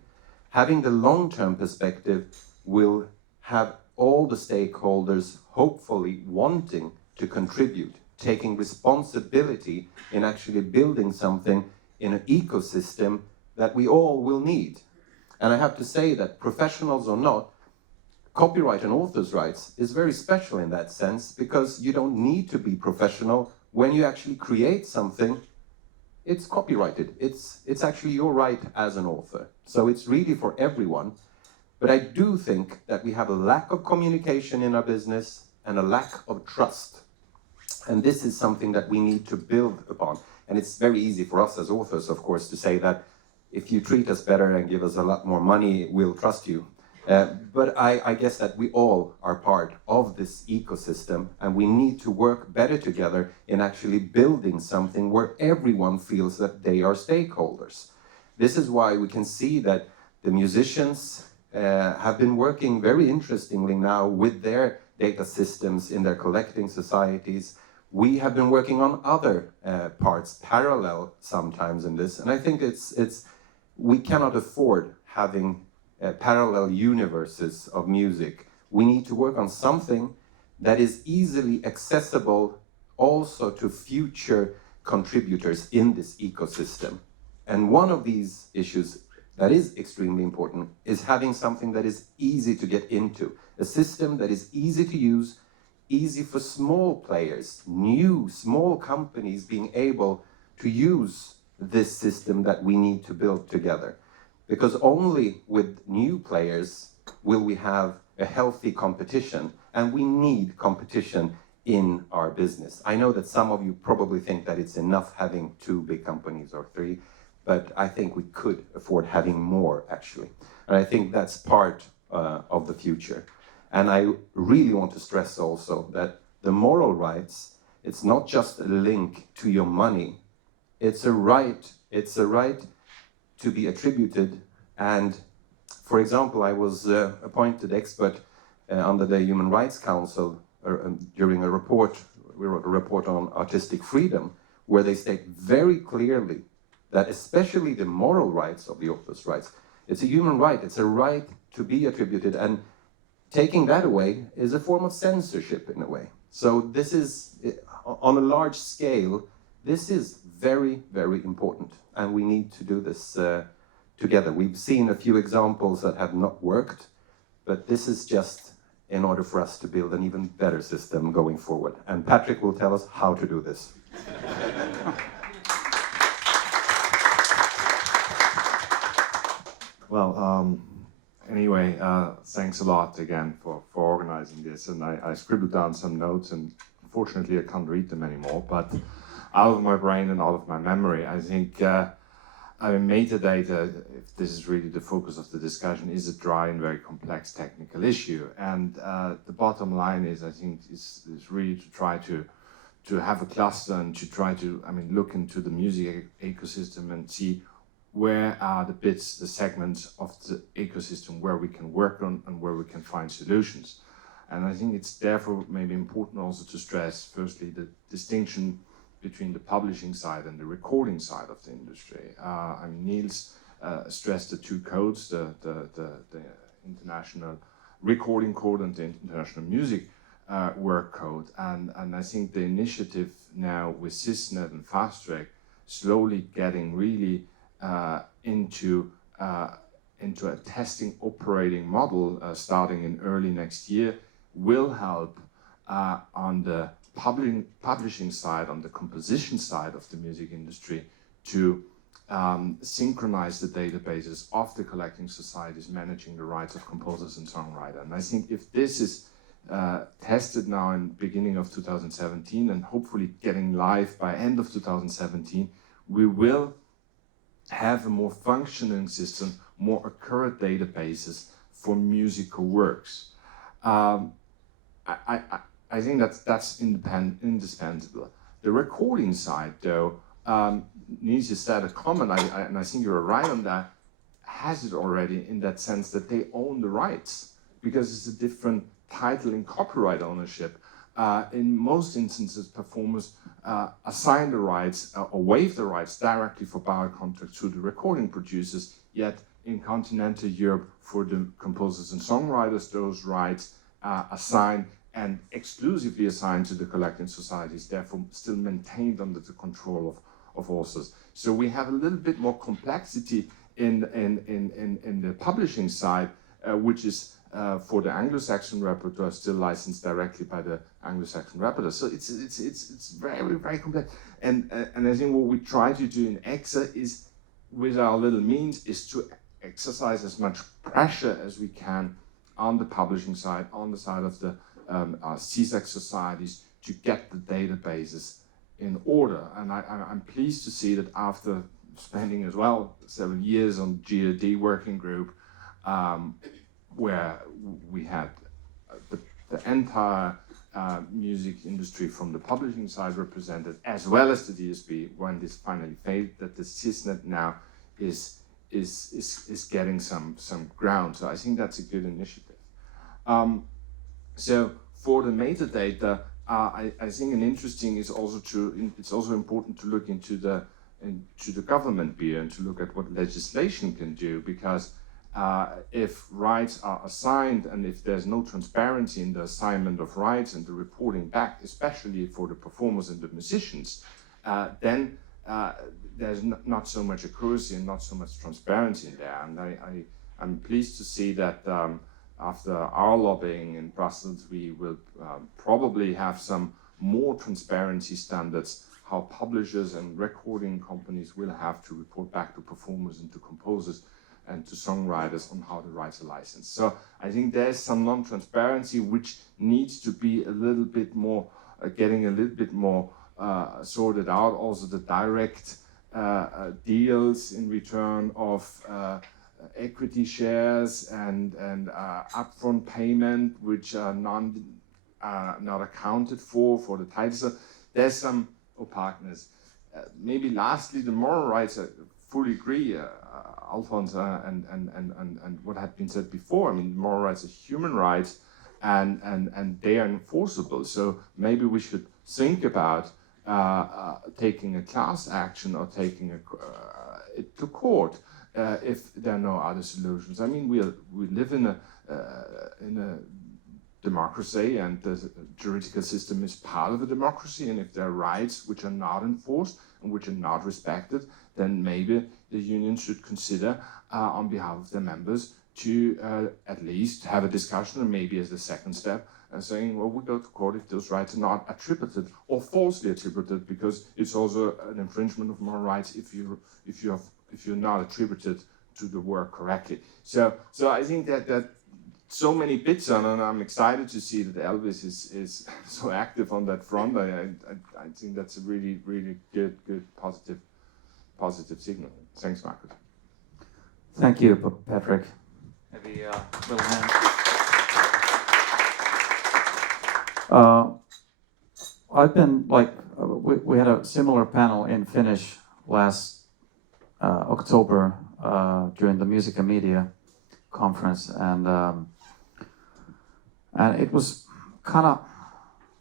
Having the long-term perspective will have all the stakeholders hopefully wanting to contribute, taking responsibility in actually building something in an ecosystem that we all will need. And I have to say that professionals or not, copyright and authors' rights is very special in that sense, because you don't need to be professional. When you actually create something, it's copyrighted. It's actually your right as an author. So it's really for everyone. But I do think that we have a lack of communication in our business and a lack of trust. And this is something that we need to build upon. And it's very easy for us as authors, of course, to say that if you treat us better and give us a lot more money, we'll trust you. But I guess that we all are part of this ecosystem, and we need to work better together in actually building something where everyone feels that they are stakeholders. This is why we can see that the musicians have been working very interestingly now with their data systems in their collecting societies. We have been working on other parts parallel sometimes in this, and I think we cannot afford having parallel universes of music. We need to work on something that is easily accessible also to future contributors in this ecosystem. And one of these issues that is extremely important is having something that is easy to get into, a system that is easy to use, easy for small players, new small companies being able to use this system that we need to build together. Because only with new players will we have a healthy competition, and we need competition in our business. I know that some of you probably think that it's enough having 2 big companies or 3, but I think we could afford having more, actually. And I think that's part of the future. And I really want to stress also that the moral rights, it's not just a link to your money, it's a right to be attributed. And for example, I was appointed expert under the Human Rights Council during a report. We wrote a report on artistic freedom, where they state very clearly that especially the moral rights of the author's rights, it's a human right, it's a right to be attributed, and taking that away is a form of censorship in a way. So this is, on a large scale, this is very, very important, and we need to do this together. We've seen a few examples that have not worked, but this is just in order for us to build an even better system going forward. And Patrick will tell us how to do this. Well, anyway, thanks a lot again for organizing this. And I scribbled down some notes, and unfortunately I can't read them anymore, but out of my brain and out of my memory, I think metadata, if this is really the focus of the discussion, is a dry and very complex technical issue. And the bottom line is, I think, is really to try to have a cluster and to try to, look into the music ecosystem and see where are the bits, the segments of the ecosystem where we can work on and where we can find solutions. And I think it's therefore maybe important also to stress, firstly, the distinction between the publishing side and the recording side of the industry. Niels stressed the 2 codes, the International Recording Code and the International Music Work Code. And I think the initiative now with CIS-NET and Fast Track slowly getting really into a testing operating model starting in early next year will help on the publishing side, on the composition side of the music industry, to synchronize the databases of the collecting societies managing the rights of composers and songwriters. And I think if this is tested now in beginning of 2017 and hopefully getting live by end of 2017, we will have a more functioning system, more accurate databases for musical works. I think that's indispensable. The recording side, though, needs to set a comment, and I think you're right on that, has it already in that sense that they own the rights, because it's a different title in copyright ownership. In most instances, performers assign the rights or waive the rights directly for power contracts to the recording producers, yet in continental Europe, for the composers and songwriters, those rights are assigned and exclusively assigned to the collecting societies, therefore still maintained under the control of authors. So we have a little bit more complexity in the publishing side, which is for the Anglo-Saxon repertoire still licensed directly by the Anglo-Saxon repertoire. So it's very, very complex. And I think what we try to do in EXA is, with our little means, is to exercise as much pressure as we can on the publishing side, on the side of the CSAC societies, to get the databases in order. And I'm pleased to see that after spending as well 7 years on GLD working group, where we had the entire music industry from the publishing side represented, as well as the DSP, when this finally failed, that the CIS-NET now is getting some ground. So I think that's a good initiative. So for the metadata, I think an interesting is also it's also important to look into the government beer and to look at what legislation can do, because if rights are assigned and if there's no transparency in the assignment of rights and the reporting back, especially for the performers and the musicians, then there's not so much accuracy and not so much transparency in there. And I'm pleased to see that after our lobbying in Brussels, we will probably have some more transparency standards, how publishers and recording companies will have to report back to performers and to composers and to songwriters on how the rights are licensed. So I think there's some non-transparency which needs to be a little bit more, getting a little bit more sorted out. Also the direct deals in return of equity shares and upfront payment, which are not accounted for the titles. So there's some opaqueness. Maybe lastly, the moral rights, I fully agree, Alphonse, and what had been said before. I mean, moral rights are human rights, and they are enforceable. So maybe we should think about taking a class action or taking it to court if there are no other solutions. I mean, we live in a democracy, and the juridical system is part of the democracy. And if there are rights which are not enforced and which are not respected, then maybe the union should consider, on behalf of their members, to at least have a discussion, and maybe as the second step, saying, well, we go to court if those rights are not attributed or falsely attributed, because it's also an infringement of moral rights if you're not attributed to the work correctly. So I think that so many bits on, and I'm excited to see that Elvis is so active on that front. I think that's a really, really good, positive signal. Thanks, Marcus. Thank you, Patrick. Maybe a little hand. I've been we had a similar panel in Finnish last October during the Music and Media conference, and it was kind of,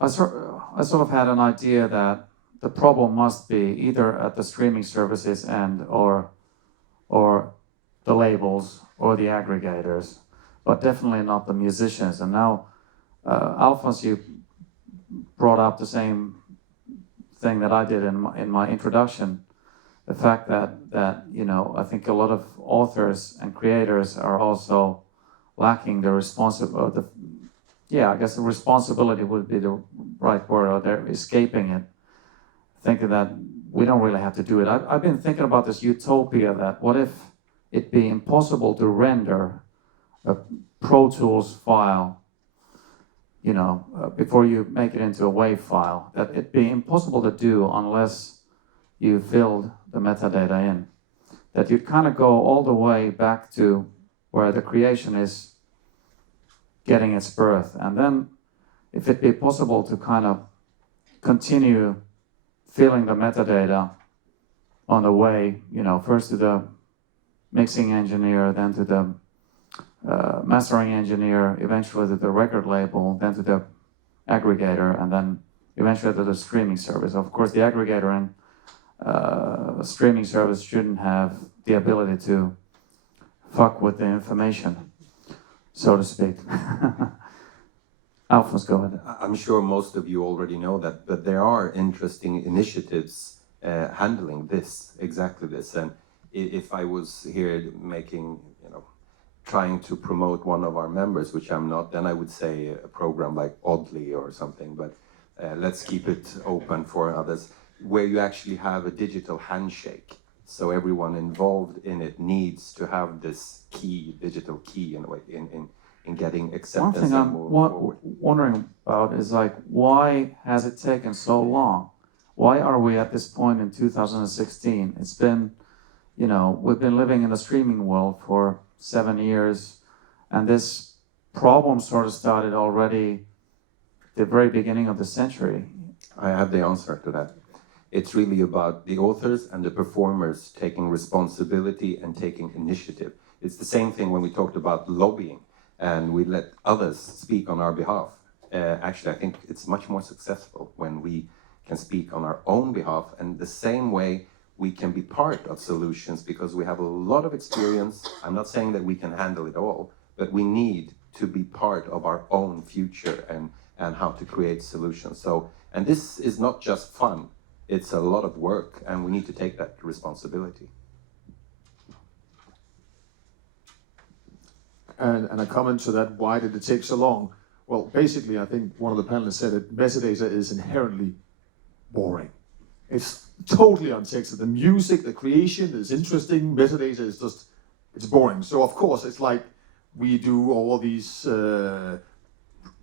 I sort of had an idea that the problem must be either at the streaming services end or the labels or the aggregators, but definitely not the musicians. And now, Alphonse, you brought up the same thing that I did in my introduction, the fact that I think a lot of authors and creators are also lacking the the responsibility would be the right word, or they're escaping it, thinking that we don't really have to do it. I've been thinking about this utopia that what if it be impossible to render a Pro Tools file, before you make it into a WAV file, that it'd be impossible to do unless you filled the metadata in. That you'd kind of go all the way back to where the creation is getting its birth. And then if it'd be possible to kind of continue filling the metadata on the way, first to the mixing engineer, then to the mastering engineer, eventually to the record label, then to the aggregator, and then eventually to the streaming service. Of course, the aggregator and streaming service shouldn't have the ability to fuck with the information, so to speak. Alphonse, go ahead. I'm sure most of you already know that, but there are interesting initiatives handling exactly this. And if I was here making, trying to promote one of our members, which I'm not, then I would say a program like Oddly or something, but let's keep it open for others, where you actually have a digital handshake. So everyone involved in it needs to have this key, digital key in a way, in getting acceptance. One thing and I'm moving forward. wondering about is like, why has it taken so long? Why are we at this point in 2016? It's been, we've been living in the streaming world for 7 years, and this problem sort of started already the very beginning of the century. I have the answer to that. It's really about the authors and the performers taking responsibility and taking initiative. It's the same thing when we talked about lobbying and we let others speak on our behalf. Actually, I think it's much more successful when we can speak on our own behalf, and the same way we can be part of solutions because we have a lot of experience. I'm not saying that we can handle it all, but we need to be part of our own future and how to create solutions. So, and this is not just fun, it's a lot of work, and we need to take that responsibility. And a comment to that, why did it take so long? Well, basically, I think one of the panelists said that metadata is inherently boring. It's totally unsexy. The music, the creation is interesting. Metadata is just, it's boring. So of course, it's like we do all these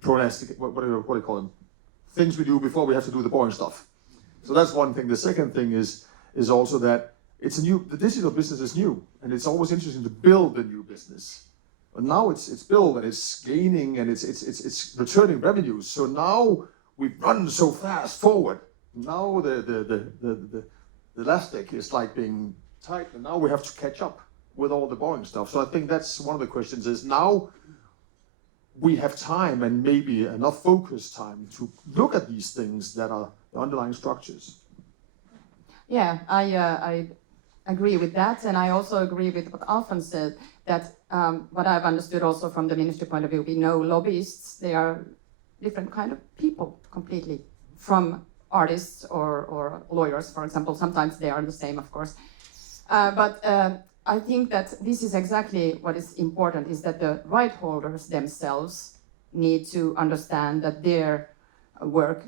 pronastic, what do you call them? Things we do before we have to do the boring stuff. So that's one thing. The second thing is also that the digital business is new, and it's always interesting to build a new business. But now it's built and it's gaining and it's returning revenues. So now we've run so fast forward. Now the elastic is like being tight, and now we have to catch up with all the boring stuff. So I think that's one of the questions is now we have time and maybe enough focus time to look at these things that are the underlying structures. Yeah, I agree with that, and I also agree with what Alfons said, that what I've understood also from the ministry point of view, we know lobbyists, they are different kind of people completely, from artists or lawyers, for example. Sometimes they are the same, of course. But I think that this is exactly what is important, is that the right holders themselves need to understand that their work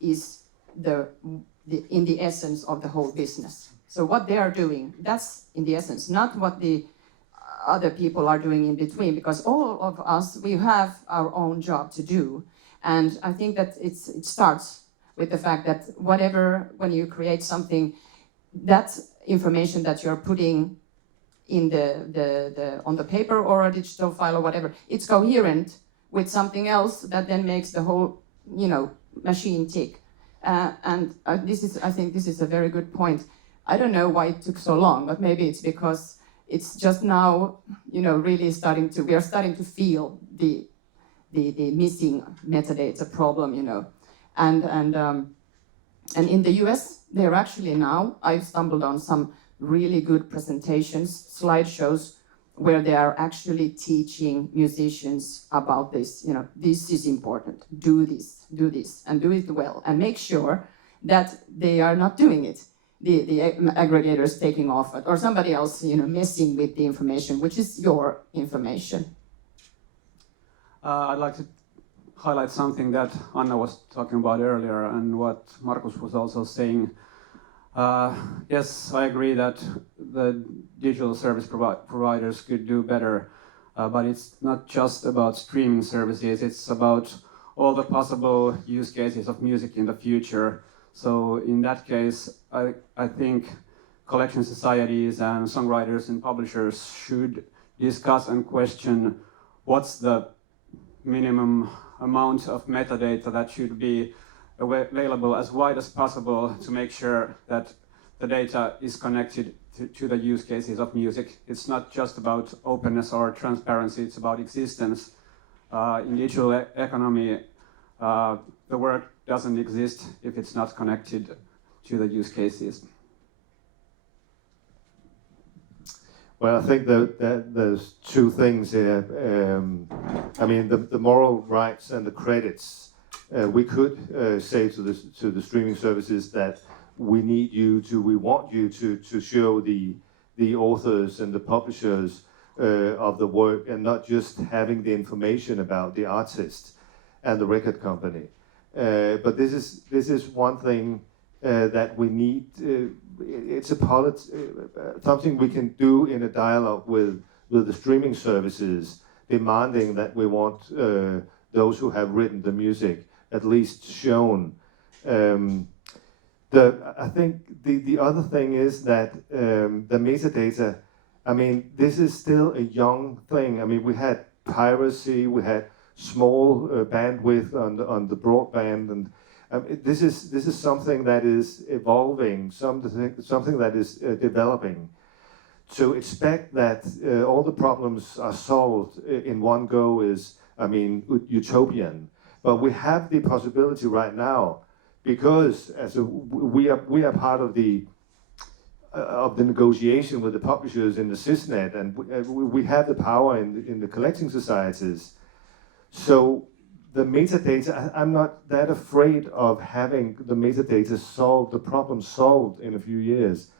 is in the essence of the whole business. So what they are doing, that's in the essence, not what the other people are doing in between, because all of us, we have our own job to do. And I think that it starts with the fact that when you create something, that information that you're putting in on the paper or a digital file or whatever, it's coherent with something else that then makes the whole, machine tick. I think this is a very good point. I don't know why it took so long, but maybe it's because it's just now, really we are starting to feel the missing metadata problem, And in the US, they're actually now, I've stumbled on some really good presentations, slideshows, where they are actually teaching musicians about this. This is important, do this, and do it well, and make sure that they are not doing it. The aggregators taking off it, or somebody else, messing with the information, which is your information. I'd like to highlight something that Anna was talking about earlier and what Markus was also saying. Yes, I agree that the digital service providers could do better, but it's not just about streaming services, it's about all the possible use cases of music in the future. So in that case, I think collection societies and songwriters and publishers should discuss and question what's the minimum amount of metadata that should be available as wide as possible to make sure that the data is connected to the use cases of music. It's not just about openness or transparency, it's about existence. In digital economy, the work doesn't exist if it's not connected to the use cases. Well, I think that there's two things here. The moral rights and the credits. We could say to the streaming services that we want you to show the the authors and the publishers of the work, and not just having the information about the artist and the record company. But this is one thing that we need. It's something we can do in a dialogue with the streaming services, demanding that we want those who have written the music at least shown. I think the other thing is that the metadata, I mean, this is still a young thing. I mean, we had piracy, we had small bandwidth on the broadband, and this is something that is evolving, something that is developing. To expect that all the problems are solved in one go is, I mean, utopian. But we have the possibility right now, because we are part of the negotiation with the publishers in the CIS-NET, and we have the power in the collecting societies. So the metadata, I'm not that afraid of having the metadata solved, the problem solved in a few years.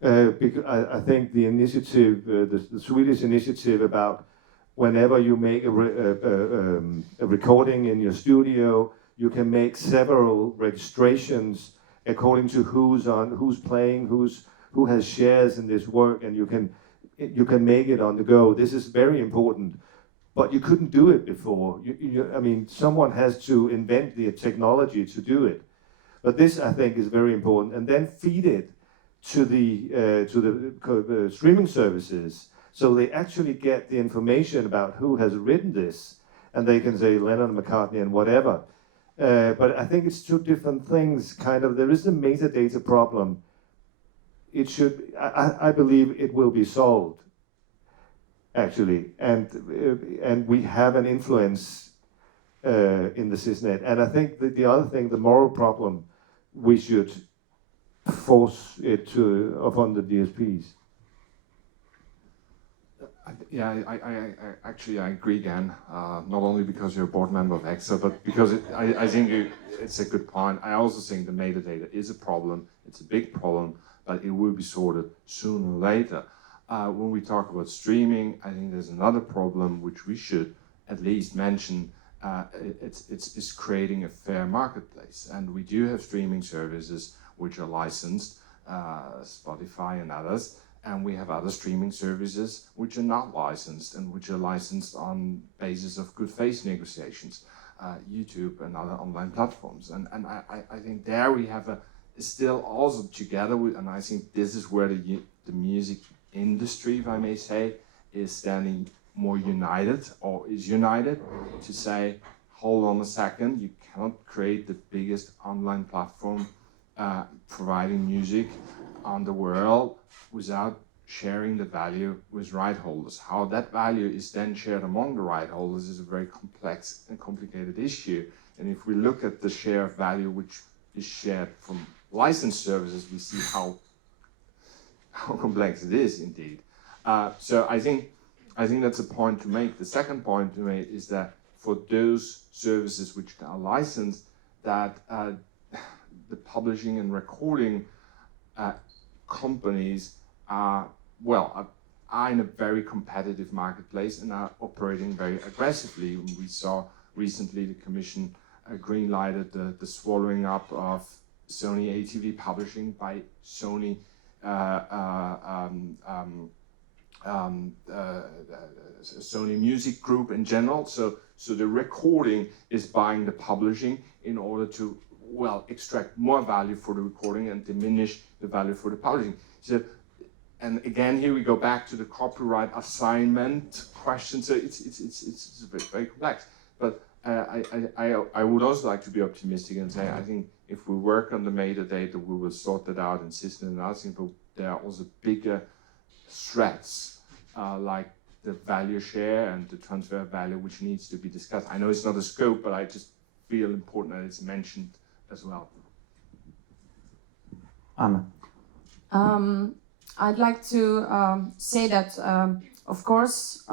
Because I think the initiative, the Swedish initiative about whenever you make a recording in your studio, you can make several registrations according to who's playing, who has shares in this work, and you can make it on the go. This is very important, but you couldn't do it before. I mean, someone has to invent the technology to do it. But this, I think, is very important, and then feed it to the streaming services, so they actually get the information about who has written this, and they can say Lennon, McCartney, and whatever. But I think it's two different things. Kind of, there is a metadata problem. It should, I believe, it will be solved, actually, and we have an influence in the CIS-NET. And I think that the other thing, the moral problem, we should force it upon the DSPs. Yeah, I actually agree again. Not only because you're a board member of EXA, but because I think it's a good point. I also think the metadata is a problem. It's a big problem, but it will be sorted sooner or later. When we talk about streaming, I think there's another problem which we should at least mention. It's creating a fair marketplace, and we do have streaming services which are licensed, Spotify and others. And we have other streaming services which are not licensed and which are licensed on basis of good faith negotiations, YouTube and other online platforms. And I think there we have still also together with, and I think this is where the music industry, if I may say, is standing more united, or is united, to say, hold on a second, you cannot create the biggest online platform providing music on the world without sharing the value with right holders. How that value is then shared among the right holders is a very complex and complicated issue. And if we look at the share of value which is shared from licensed services, we see how complex it is indeed. So I think that's a point to make. The second point to make is that for those services which are licensed, that the publishing and recording companies are in a very competitive marketplace and are operating very aggressively. We saw recently the Commission green-lighted the swallowing up of Sony ATV publishing by Sony Sony Music Group in general. So the recording is buying the publishing in order to extract more value for the recording and diminish the value for the publishing. So, and again, here we go back to the copyright assignment question. So it's very, very complex. But I would also like to be optimistic and say I think if we work on the metadata, we will sort that out in system and others. But there are also bigger threats like the value share and the transfer value, which needs to be discussed. I know it's not a scope, but I just feel important that it's mentioned as well. Anna. I'd like to say that, of course,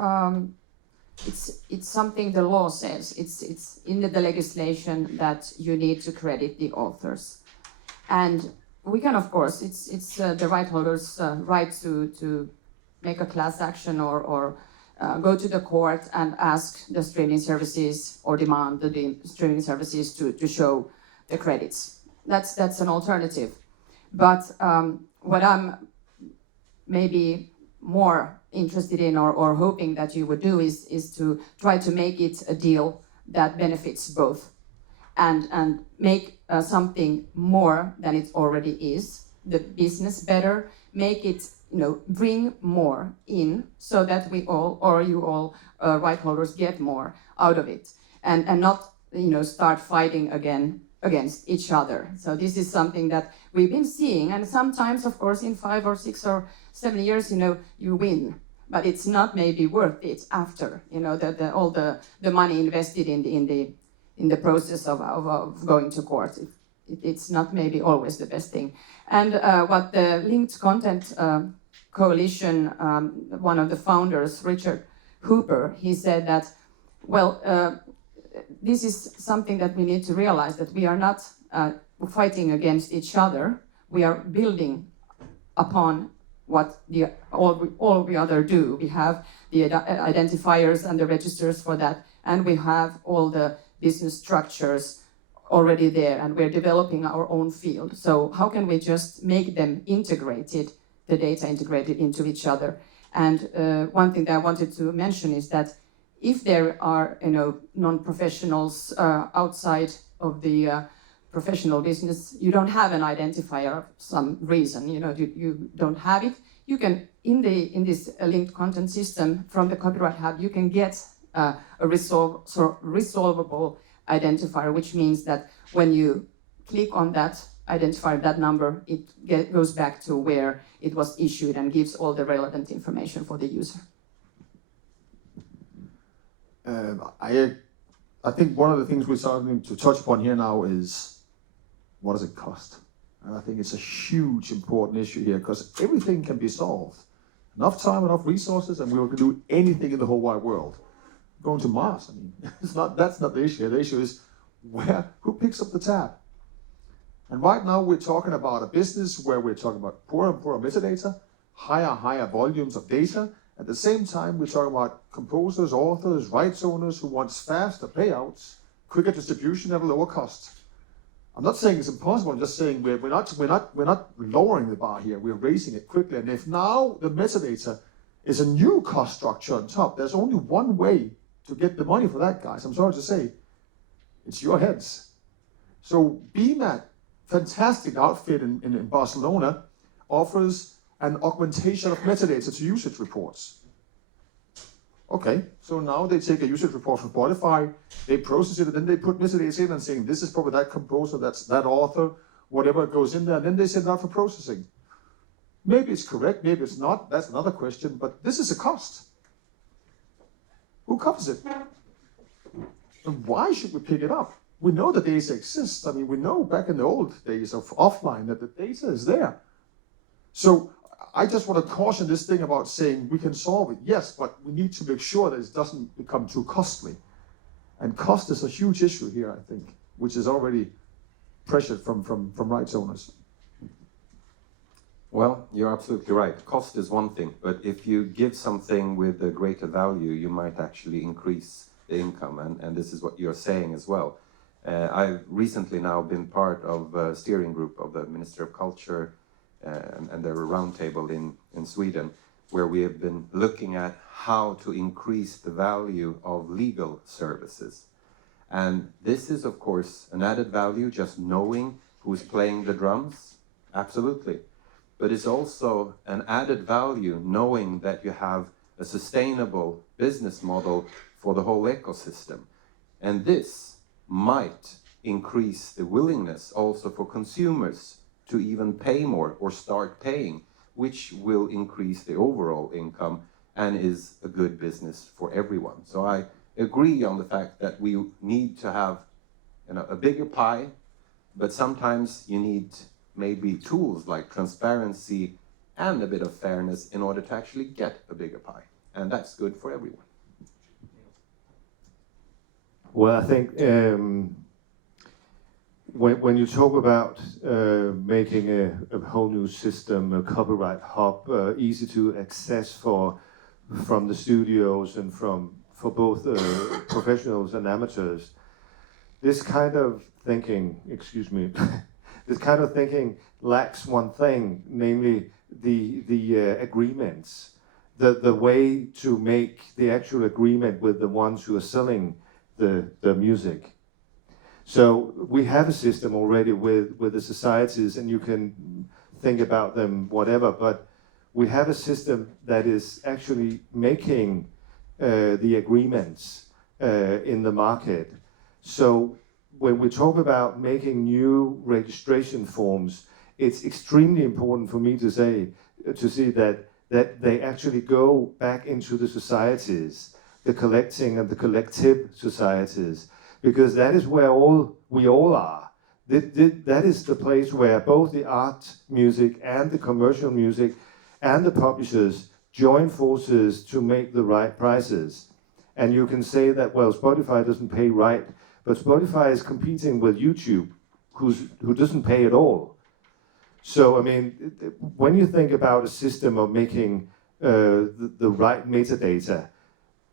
it's something the law says. It's in the legislation that you need to credit the authors. And we can, of course, it's the right holders' right to make a class action or go to the court and ask the streaming services or demand the streaming services to show the credits. That's an alternative. But what I'm maybe more interested in or hoping that you would do is to try to make it a deal that benefits both and make something more than it already is, the business better, make it, bring more in so that we all, or you all, right holders get more out of it and not, start fighting again against each other. So this is something that we've been seeing, and sometimes, of course, in 5 or 6 or 7 years, you win, but it's not maybe worth it after, all the money invested in the process of going to court. It's not maybe always the best thing. And what the Linked Content Coalition, one of the founders, Richard Hooper, he said that, well, this is something that we need to realize, that we are not fighting against each other. We are building upon what all we other do. We have the identifiers and the registers for that, and we have all the business structures already there, and we're developing our own field. So how can we just make them integrated, the data integrated into each other? And one thing that I wanted to mention is that if there are, non-professionals outside of the professional business, you don't have an identifier of some reason, you don't have it. You can, in this linked content system from the Copyright Hub, you can get a resolvable identifier, which means that when you click on that identifier, that number, it goes back to where it was issued and gives all the relevant information for the user. I think one of the things we're starting to touch upon here now is, what does it cost? And I think it's a huge important issue here, because everything can be solved. Enough time, enough resources, and we can do anything in the whole wide world. Going to Mars, that's not the issue. The issue is who picks up the tab? And right now we're talking about a business where we're talking about poorer and poorer metadata, higher volumes of data. At the same time, we're talking about composers, authors, rights owners who want faster payouts, quicker distribution at a lower cost. I'm not saying it's impossible. I'm just saying we're not lowering the bar here. We're raising it quickly. And if now the metadata is a new cost structure on top, there's only one way to get the money for that, guys. I'm sorry to say, it's your heads. So BMAT, fantastic outfit in Barcelona, offers an augmentation of metadata to usage reports. Okay, so now they take a usage report from Spotify, they process it, and then they put metadata in and saying, this is probably that composer, that's that author, whatever goes in there, and then they send it out for processing. Maybe it's correct, maybe it's not, that's another question, but this is a cost. Who covers it? And why should we pick it up? We know the data exists. I mean, we know back in the old days of offline that the data is there. So I just want to caution this thing about saying we can solve it. Yes, but we need to make sure that it doesn't become too costly. And cost is a huge issue here, I think, which is already pressured from rights owners. Well, you're absolutely right. Cost is one thing, but if you give something with a greater value, you might actually increase the income, and this is what you're saying as well. I've recently now been part of a steering group of the Minister of Culture and their roundtable in Sweden, where we have been looking at how to increase the value of legal services. And this is, of course, an added value, just knowing who's playing the drums, absolutely. But it's also an added value knowing that you have a sustainable business model for the whole ecosystem. And this might increase the willingness also for consumers to even pay more or start paying, which will increase the overall income and is a good business for everyone. So I agree on the fact that we need to have a bigger pie, but sometimes you need maybe tools like transparency and a bit of fairness in order to actually get a bigger pie. And that's good for everyone. Well, I think when you talk about making a whole new system, a copyright hub, easy to access from the studios and for both professionals and amateurs, this kind of thinking, this kind of thinking lacks one thing, namely the agreements, the way to make the actual agreement with the ones who are selling the music. So we have a system already with the societies, and you can think about them whatever, but we have a system that is actually making the agreements in the market. So when we talk about making new registration forms, it's extremely important for me to see that they actually go back into the societies, the collecting and the collective societies, because that is where we all are. That is the place where both the art music and the commercial music and the publishers join forces to make the right prices. And you can say that, well, Spotify doesn't pay right, but Spotify is competing with YouTube, who doesn't pay at all. So, I mean, when you think about a system of making the right metadata,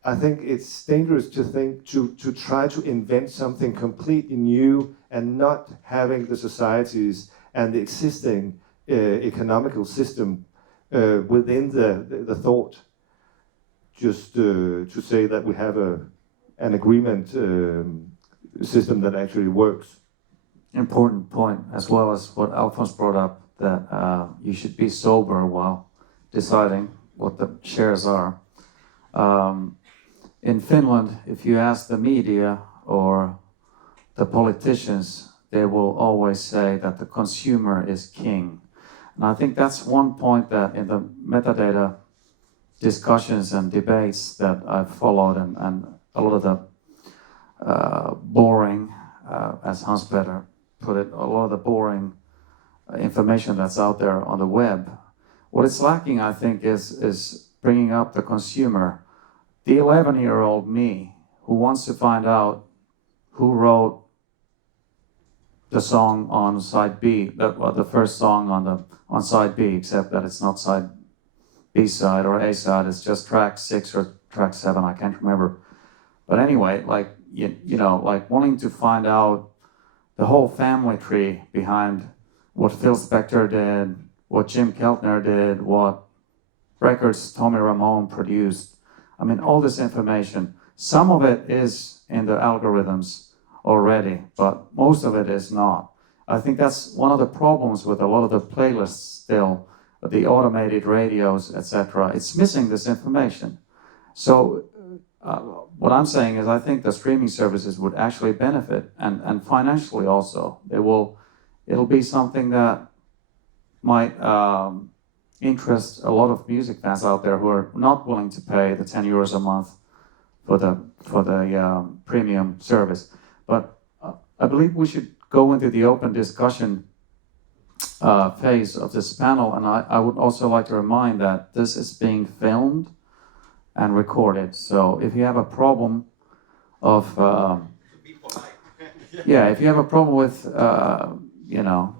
I think it's dangerous to try to invent something completely new and not having the societies and the existing economical system within the thought. Just to say that we have an agreement system that actually works. Important point, as well as what Alphonse brought up, that you should be sober while deciding what the shares are. In Finland, if you ask the media or the politicians, they will always say that the consumer is king. And I think that's one point that in the metadata discussions and debates that I've followed, and a lot of the boring, as Hans-Peter put it, a lot of the boring information that's out there on the web. What it's lacking, I think, is bringing up the consumer, the 11-year-old me, who wants to find out who wrote the song on side B, the first song on side B, except that it's not side B side or A side, it's just track 6 or track 7, I can't remember. But anyway, like, you know, like wanting to find out the whole family tree behind what Phil Spector did, what Jim Keltner did, what records Tommy Ramone produced. I mean, all this information, some of it is in the algorithms already, but most of it is not. I think that's one of the problems with a lot of the playlists still, the automated radios, etc. It's missing this information. So what I'm saying is I think the streaming services would actually benefit, and financially also. It'll be something that might interest a lot of music fans out there who are not willing to pay the 10 euros a month for the premium service. But I believe we should go into the open discussion phase of this panel, and I would also like to remind that this is being filmed and recorded. So if you have a problem of if you have a problem with you know,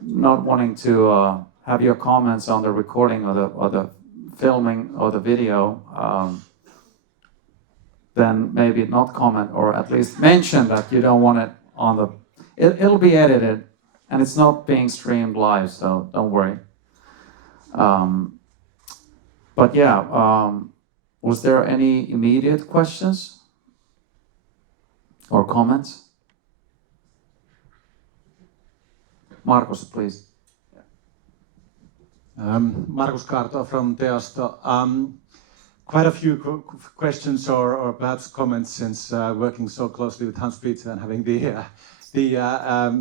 not wanting to have your comments on the recording or the filming or the video, then maybe not comment, or at least mention that you don't want it on the... It'll be edited, and it's not being streamed live, so don't worry. But yeah, was there any immediate questions or comments? Markus, please. Markus Kaarto from Teosto. Quite a few questions or perhaps comments, since working so closely with Hans-Peter and having the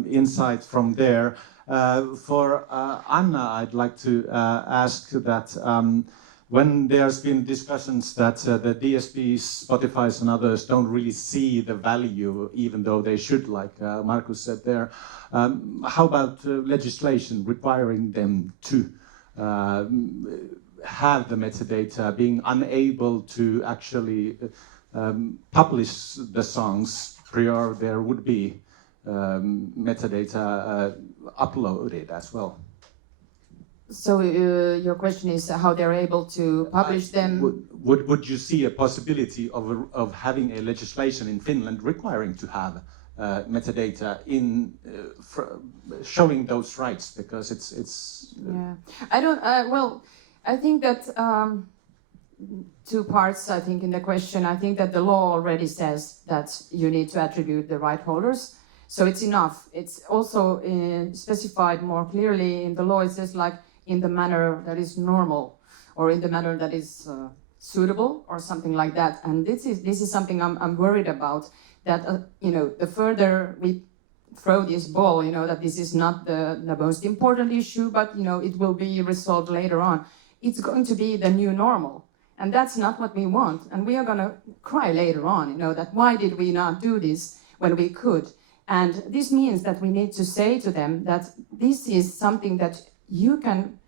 insight from there. For Anna, I'd like to ask that when there's been discussions that the DSPs, Spotify's and others don't really see the value, even though they should, like Markus said there, how about legislation requiring them to have the metadata, being unable to actually publish the songs prior there would be metadata uploaded as well. So your question is how they're able to publish them? Would you see a possibility of having a legislation in Finland requiring to have metadata in showing those rights? Because it's Yeah, I don't. Well, I think that two parts. I think in the question, I think that the law already says that you need to attribute the right holders. So it's enough. It's also specified more clearly in the law. It says like in the manner that is normal, or in the manner that is suitable, or something like that. And this is something I'm worried about. That you know, the further we throw this ball, you know, that this is not the most important issue, but you know, it will be resolved later on. It's going to be the new normal, and that's not what we want. And we are going to cry later on, you know, that why did we not do this when we could? And this means that we need to say to them that this is something that you can,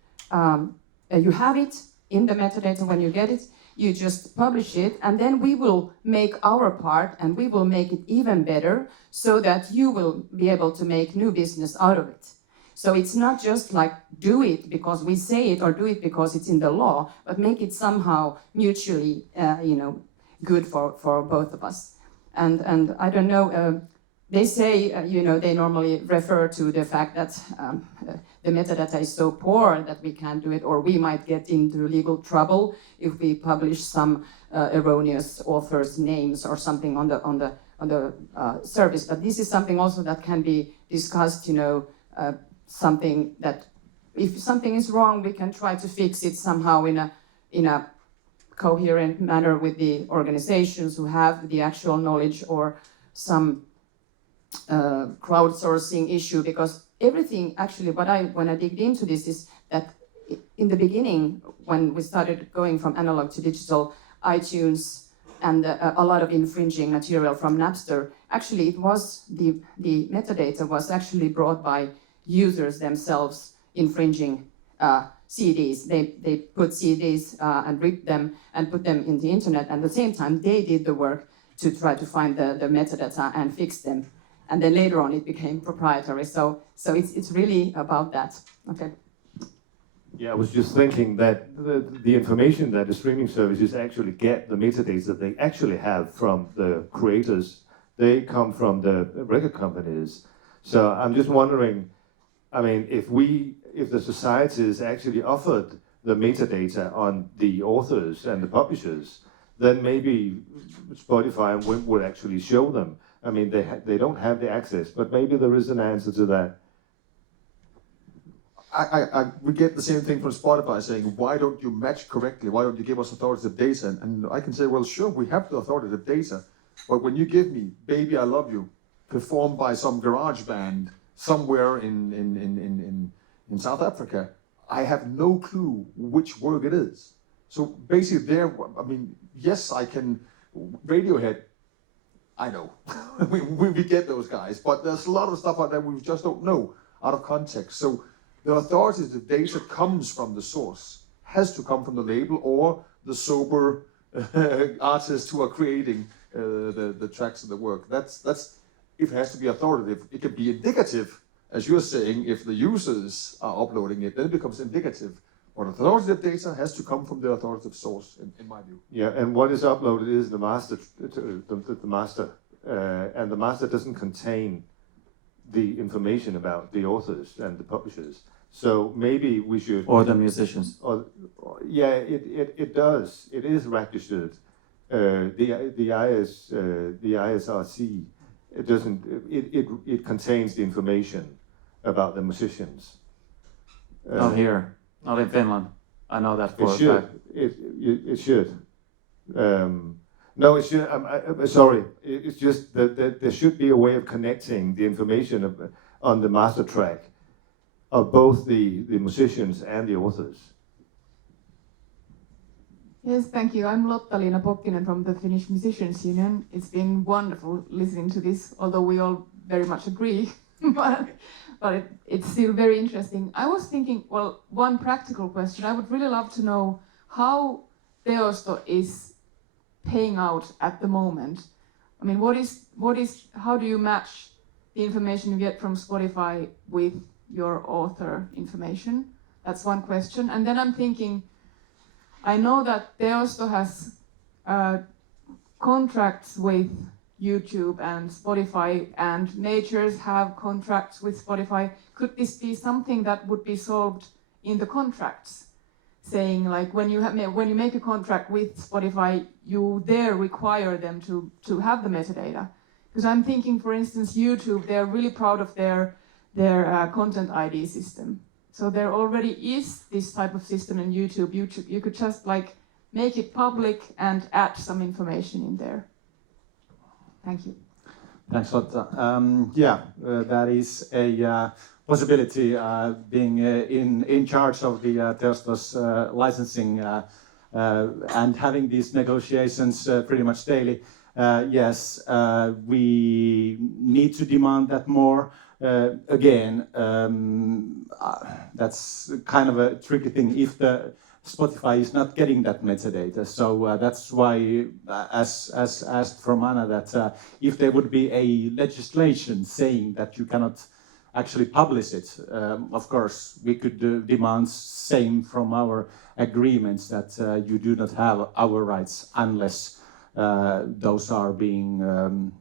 you have it in the metadata when you get it, you just publish it, and then we will make our part and we will make it even better so that you will be able to make new business out of it. So it's not just like do it because we say it or do it because it's in the law, but make it somehow mutually, you know, good for both of us. And I don't know, they say, you know, they normally refer to the fact that the metadata is so poor that we can't do it, or we might get into legal trouble if we publish some erroneous authors' names or something on the service. But this is something also that can be discussed, you know, something that if something is wrong, we can try to fix it somehow in a coherent manner with the organizations who have the actual knowledge, or some crowdsourcing issue, because everything actually when I digged into this is that in the beginning when we started going from analog to digital, iTunes and a lot of infringing material from Napster, actually it was the metadata was actually brought by users themselves infringing CDs. They put CDs and ripped them and put them in the internet, and at the same time they did the work to try to find the metadata and fix them. And then later on it became proprietary. So it's really about that. Okay. Yeah, I was just thinking that the information that the streaming services actually get, the metadata that they actually have from the creators, they come from the record companies. So I'm just wondering, I mean, if the societies actually offered the metadata on the authors and the publishers, then maybe Spotify and Wimp would actually show them. I mean, they don't have the access, but maybe there is an answer to that. We get the same thing from Spotify saying, why don't you match correctly? Why don't you give us authoritative data? And I can say, well, sure, we have the authoritative data, but when you give me Baby I Love You, performed by some garage band somewhere in South Africa, I have no clue which work it is. So basically I mean, yes, I can, Radiohead, I know, we get those guys, but there's a lot of stuff out there we just don't know out of context. So the authoritative data comes from the source, has to come from the label or the sober artists who are creating the tracks of the work. That's if it has to be authoritative. It can be indicative, as you're saying, if the users are uploading it, then it becomes indicative. But authoritative data has to come from the authoritative source, in my view. Yeah, and what is uploaded is the master, the master, and the master doesn't contain the information about the authors and the publishers. So maybe we should. Or the musicians. Yeah, it does. It is registered. The ISRC. It doesn't. It contains the information about the musicians. Not here. Not in Finland. I know that for It a should. fact. It should. No, it should. I'm sorry. It's just that there should be a way of connecting the information on the master track of both the musicians and the authors. Yes, thank you. I'm Lotta-Liina Pokkinen from the Finnish Musicians Union. It's been wonderful listening to this, although we all very much agree, but it's still very interesting. I was thinking, well, one practical question. I would really love to know how Teosto is paying out at the moment. I mean, how do you match the information you get from Spotify with your author information? That's one question. And then I'm thinking, I know that Teosto has contracts with YouTube and Spotify, and majors have contracts with Spotify. Could this be something that would be solved in the contracts? Saying like when you make a contract with Spotify, you there require them to have the metadata. Because I'm thinking, for instance, YouTube, they're really proud of their content ID system. So there already is this type of system in YouTube. You could just like make it public and add some information in there. Thank you. Thanks, Lotta. That is a possibility, being in charge of the Teosto's licensing and having these negotiations pretty much daily. Yes, we need to demand that more. Again, that's kind of a tricky thing if the Spotify is not getting that metadata. So that's why, as asked from Anna, that if there would be a legislation saying that you cannot actually publish it, of course, we could demand same from our agreements that you do not have our rights unless those are being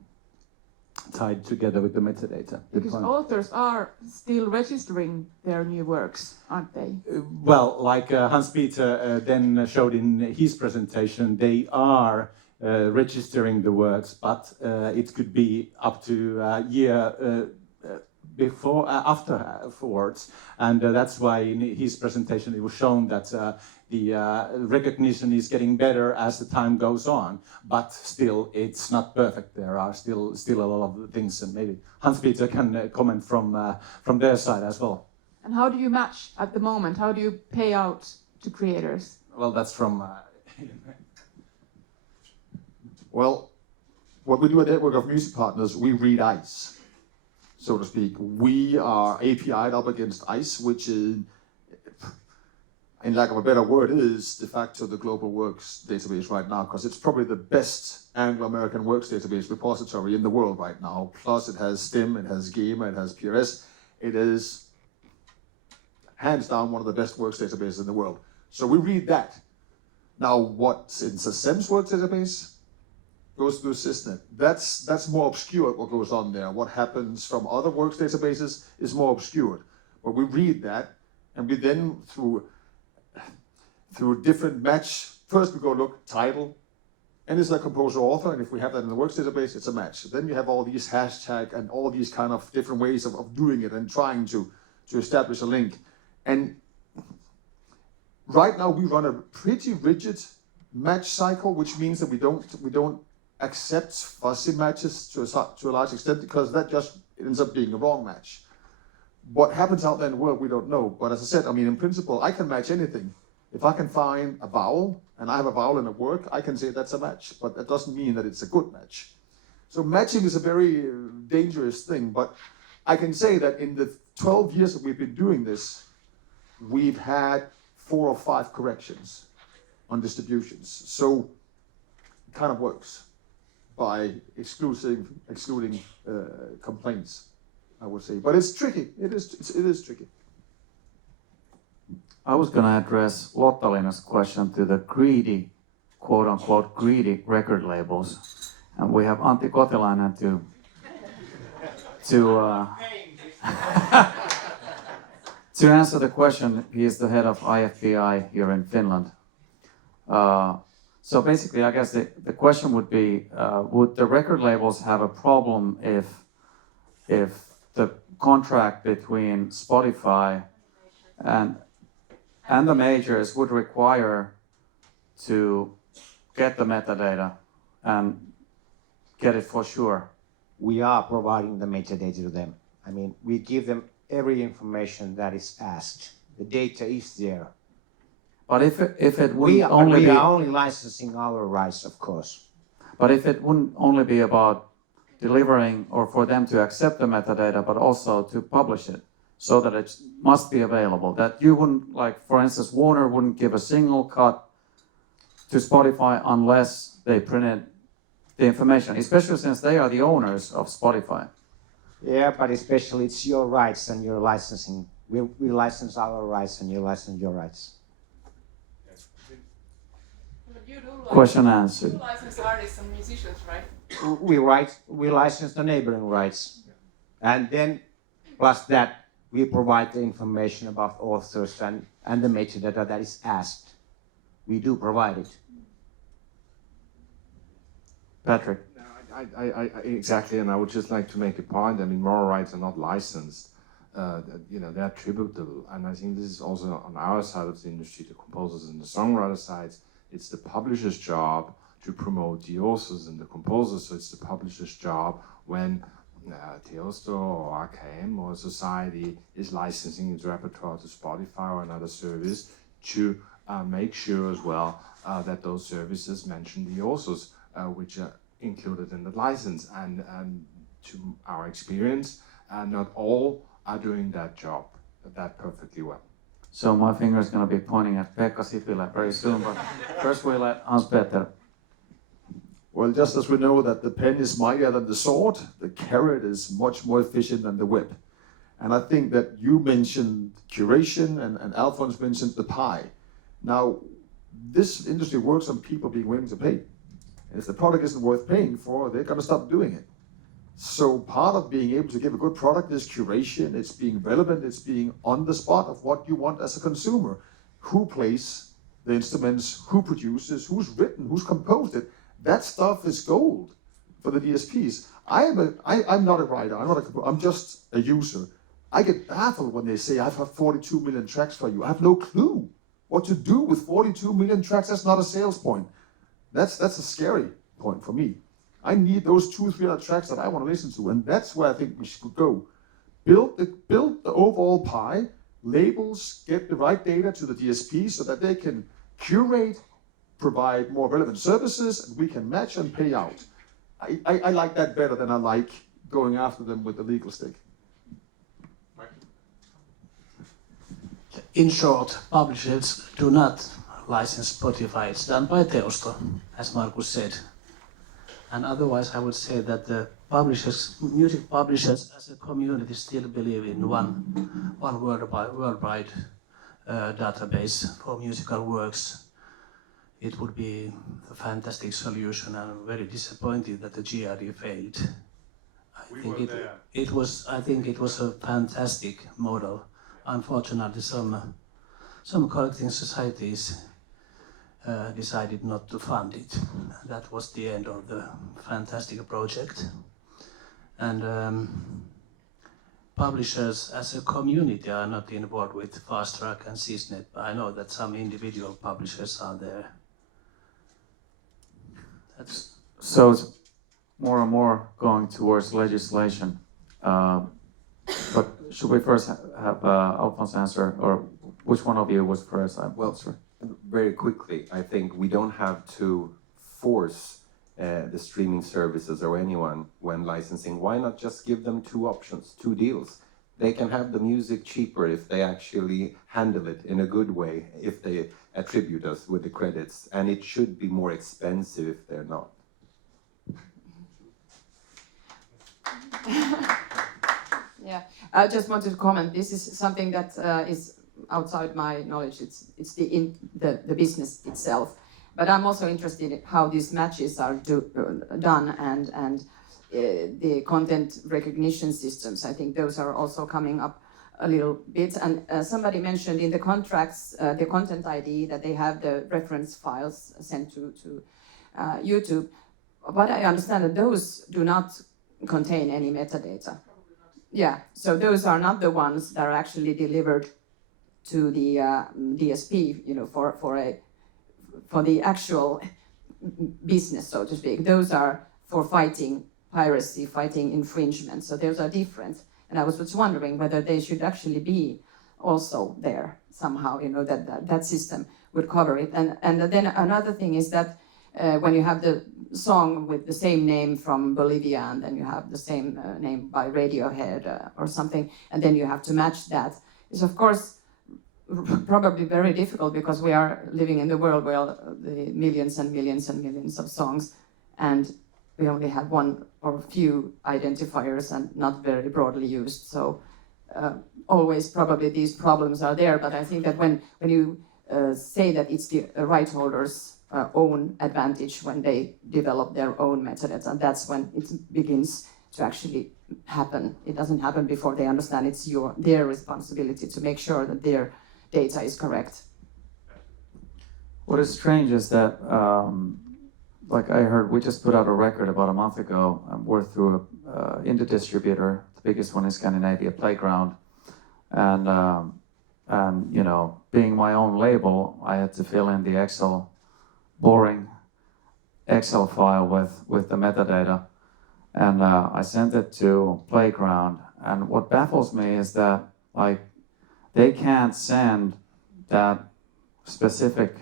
tied together with the metadata. Because authors are still registering their new works, aren't they? Well, like Hans-Peter then showed in his presentation, they are registering the works, but it could be up to a year afterwards, and that's why in his presentation it was shown that the recognition is getting better as the time goes on, but still it's not perfect. There are still a lot of things, and maybe Hans-Peter can comment from their side as well. And how do you match at the moment? How do you pay out to creators? Well, that's from... Well, what we do at Network of Music Partners, we read ICE, so to speak. We are API'd up against ICE, which is, in lack of a better word, is de facto the global works database right now, because it's probably the best Anglo-American works database repository in the world right now. Plus it has STEM, it has GEMA, it has PRS. It is hands down one of the best works databases in the world. So we read that. Now what's in SACEM's works database goes through CIS-NET. That's more obscure what goes on there. What happens from other works databases is more obscured. But we read that, and we then through different match, first we go look title, and is that composer author, and if we have that in the works database, it's a match. Then you have all these hashtag and all these kind of different ways of doing it and trying to establish a link. And right now we run a pretty rigid match cycle, which means that we don't accept fuzzy matches to a large extent, because that just ends up being a wrong match. What happens out there in the world, we don't know. But as I said, I mean, in principle, I can match anything. If I can find a vowel, and I have a vowel in a work, I can say that's a match, but that doesn't mean that it's a good match. So matching is a very dangerous thing, but I can say that in the 12 years that we've been doing this, we've had 4 or 5 corrections on distributions. So it kind of works by excluding complaints, I would say. But it's tricky. It is tricky. I was going to address Lottalina's question to the greedy, quote-unquote, greedy record labels. And we have Antti Kotilainen to answer the question. He is the head of IFPI here in Finland. So basically, I guess the question would be, would the record labels have a problem if the contract between Spotify and the majors would require to get the metadata and get it for sure? We are providing the metadata to them. I mean, we give them every information that is asked. The data is there. But if it wouldn't we only be... are only licensing our rights, of course. But if it wouldn't only be about delivering or for them to accept the metadata, but also to publish it so that it must be available, that you wouldn't, like, for instance, Warner wouldn't give a single cut to Spotify unless they printed the information, especially since they are the owners of Spotify. Yeah, but especially it's your rights and your licensing. We license our rights and you license your rights. But you do Question answered. You license artists and musicians, right? We license the neighboring rights. And then, plus that, we provide the information about authors and the metadata that is asked. We do provide it. Patrick. I exactly, and I would just like to make a point. I mean, moral rights are not licensed. They're attributable, and I think this is also on our side of the industry, the composers and the songwriter sides. It's the publisher's job to promote the authors and the composers. So it's the publisher's job when Teosto or RKM or a society is licensing its repertoire to Spotify or another service to make sure as well that those services mention the authors which are included in the license. And to our experience, not all are doing that job that perfectly well. So my finger is going to be pointing at Pekka Sipilä very soon, but first we'll let Hans-Peter. Well, just as we know that the pen is mightier than the sword, the carrot is much more efficient than the whip. And I think that you mentioned curation and Alphonse mentioned the pie. Now, this industry works on people being willing to pay. And if the product isn't worth paying for, they're going to stop doing it. So part of being able to give a good product is curation, it's being relevant, it's being on the spot of what you want as a consumer. Who plays the instruments, who produces, who's written, who's composed it. That stuff is gold for the DSPs. I'm not a writer, I'm just a user. I get baffled when they say, I've got 42 million tracks for you. I have no clue what to do with 42 million tracks. That's not a sales point. That's a scary point for me. I need those 200-300 tracks that I want to listen to, and that's where I think we should go. Build the overall pie, labels, get the right data to the DSP so that they can curate, provide more relevant services, and we can match and pay out. I like that better than I like going after them with the legal stick. In short, publishers do not license Spotify. It's done by Teosto, as Markus said. And otherwise, I would say that the publishers, music publishers as a community still believe in one worldwide database for musical works. It would be a fantastic solution, and I'm very disappointed that the GRD failed. I think it was a fantastic model. Unfortunately, some collecting societies decided not to fund it. That was the end of the fantastic project. And publishers as a community are not involved with Fast Track and CIS-NET, but I know that some individual publishers are there. So it's more and more going towards legislation. But should we first have Alphonse answer, or which one of you was first? Very quickly, I think we don't have to force the streaming services or anyone when licensing. Why not just give them two options, two deals? They can have the music cheaper if they actually handle it in a good way, if they attribute us with the credits, and it should be more expensive if they're not. Yeah, I just wanted to comment. This is something that is outside my knowledge. It's the business itself. But I'm also interested in how these matches are done and the content recognition systems. I think those are also coming up a little bit. And somebody mentioned in the contracts, the content ID, that they have the reference files sent to YouTube. But I understand that those do not contain any metadata. Yeah, so those are not the ones that are actually delivered to the DSP, for the actual business, so to speak. Those are for fighting piracy, fighting infringement. So those are different. And I was just wondering whether they should actually be also there somehow. That system would cover it. And then another thing is that when you have the song with the same name from Bolivia, and then you have the same name by Radiohead or something, and then you have to match that, is of course probably very difficult, because we are living in the world where the millions and millions and millions of songs, and we only have one or few identifiers and not very broadly used. So always probably these problems are there, but I think that when you say that it's the right holders' own advantage when they develop their own metadata, and that's when it begins to actually happen. It doesn't happen before they understand it's their responsibility to make sure that their data is correct. What is strange is that, like I heard, we just put out a record about a month ago. We're through an indie distributor, the biggest one in Scandinavia, Playground, and you know, being my own label, I had to fill in the boring Excel file with the metadata, and I sent it to Playground. And what baffles me is that, like, they can't send that specific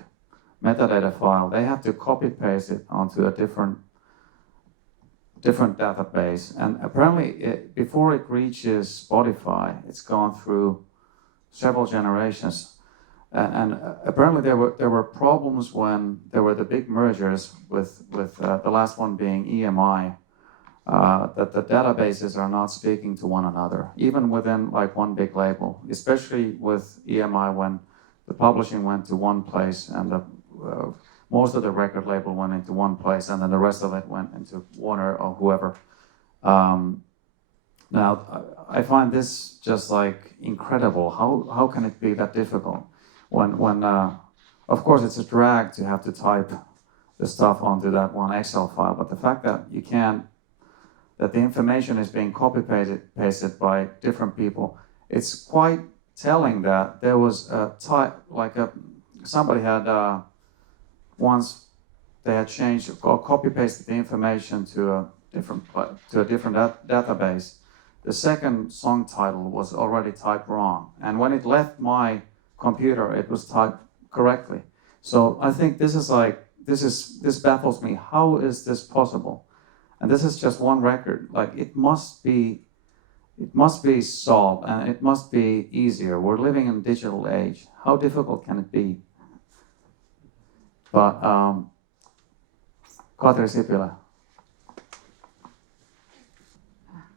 metadata file. They have to copy paste it onto a different database, and apparently before it reaches Spotify, it's gone through several generations. And apparently there were problems when there were the big mergers with the last one being EMI, that the databases are not speaking to one another, even within like one big label, especially with EMI when the publishing went to one place and most of the record label went into one place and then the rest of it went into Warner or whoever. Now, I find this just like incredible. How can it be that difficult? When of course it's a drag to have to type the stuff onto that one Excel file, but the fact that you can't, that the information is being copy-pasted by different people, it's quite telling that there was a somebody had once they had changed or copy-pasted the information to a different database. The second song title was already typed wrong, and when it left my computer, it was typed correctly. So I think this baffles me. How is this possible? And this is just one record. Like it must be solved, and it must be easier. We're living in a digital age. How difficult can it be? But Katri Sipilä.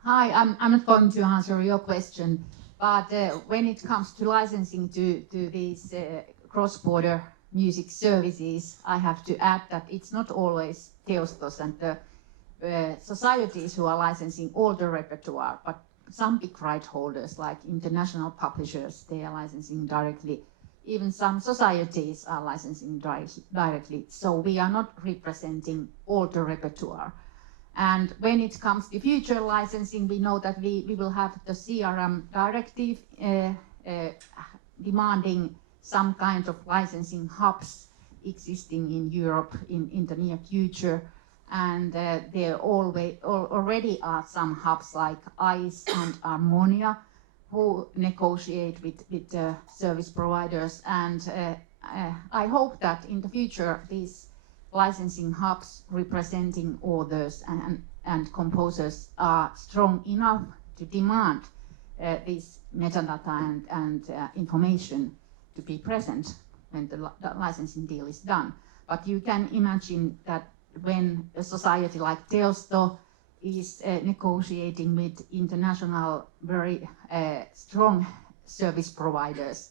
Hi, I'm not going to answer your question, but when it comes to licensing to these cross-border music services, I have to add that it's not always Teostos and the societies who are licensing all the repertoire, but some big right holders like international publishers, they are licensing directly. Even some societies are licensing directly. So we are not representing all the repertoire. And when it comes to future licensing, we know that we will have the CRM directive demanding some kind of licensing hubs existing in Europe in the near future. And there already are some hubs like ICE and Harmonia who negotiate with service providers. And I hope that in the future these licensing hubs representing authors and composers are strong enough to demand this metadata and information to be present when the licensing deal is done. But you can imagine that when a society like Teosto is negotiating with international very strong service providers,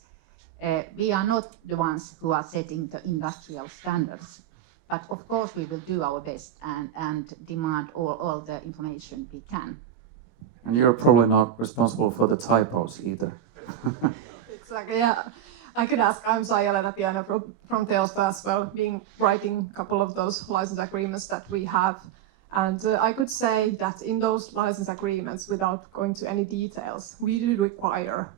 we are not the ones who are setting the industrial standards. But of course we will do our best and demand all the information we can. And you're probably not responsible for the typos either. Exactly, yeah. I can ask, I'm Saija Tatiana from Teosto as well, writing a couple of those license agreements that we have. And I could say that in those license agreements, without going to any details, we do require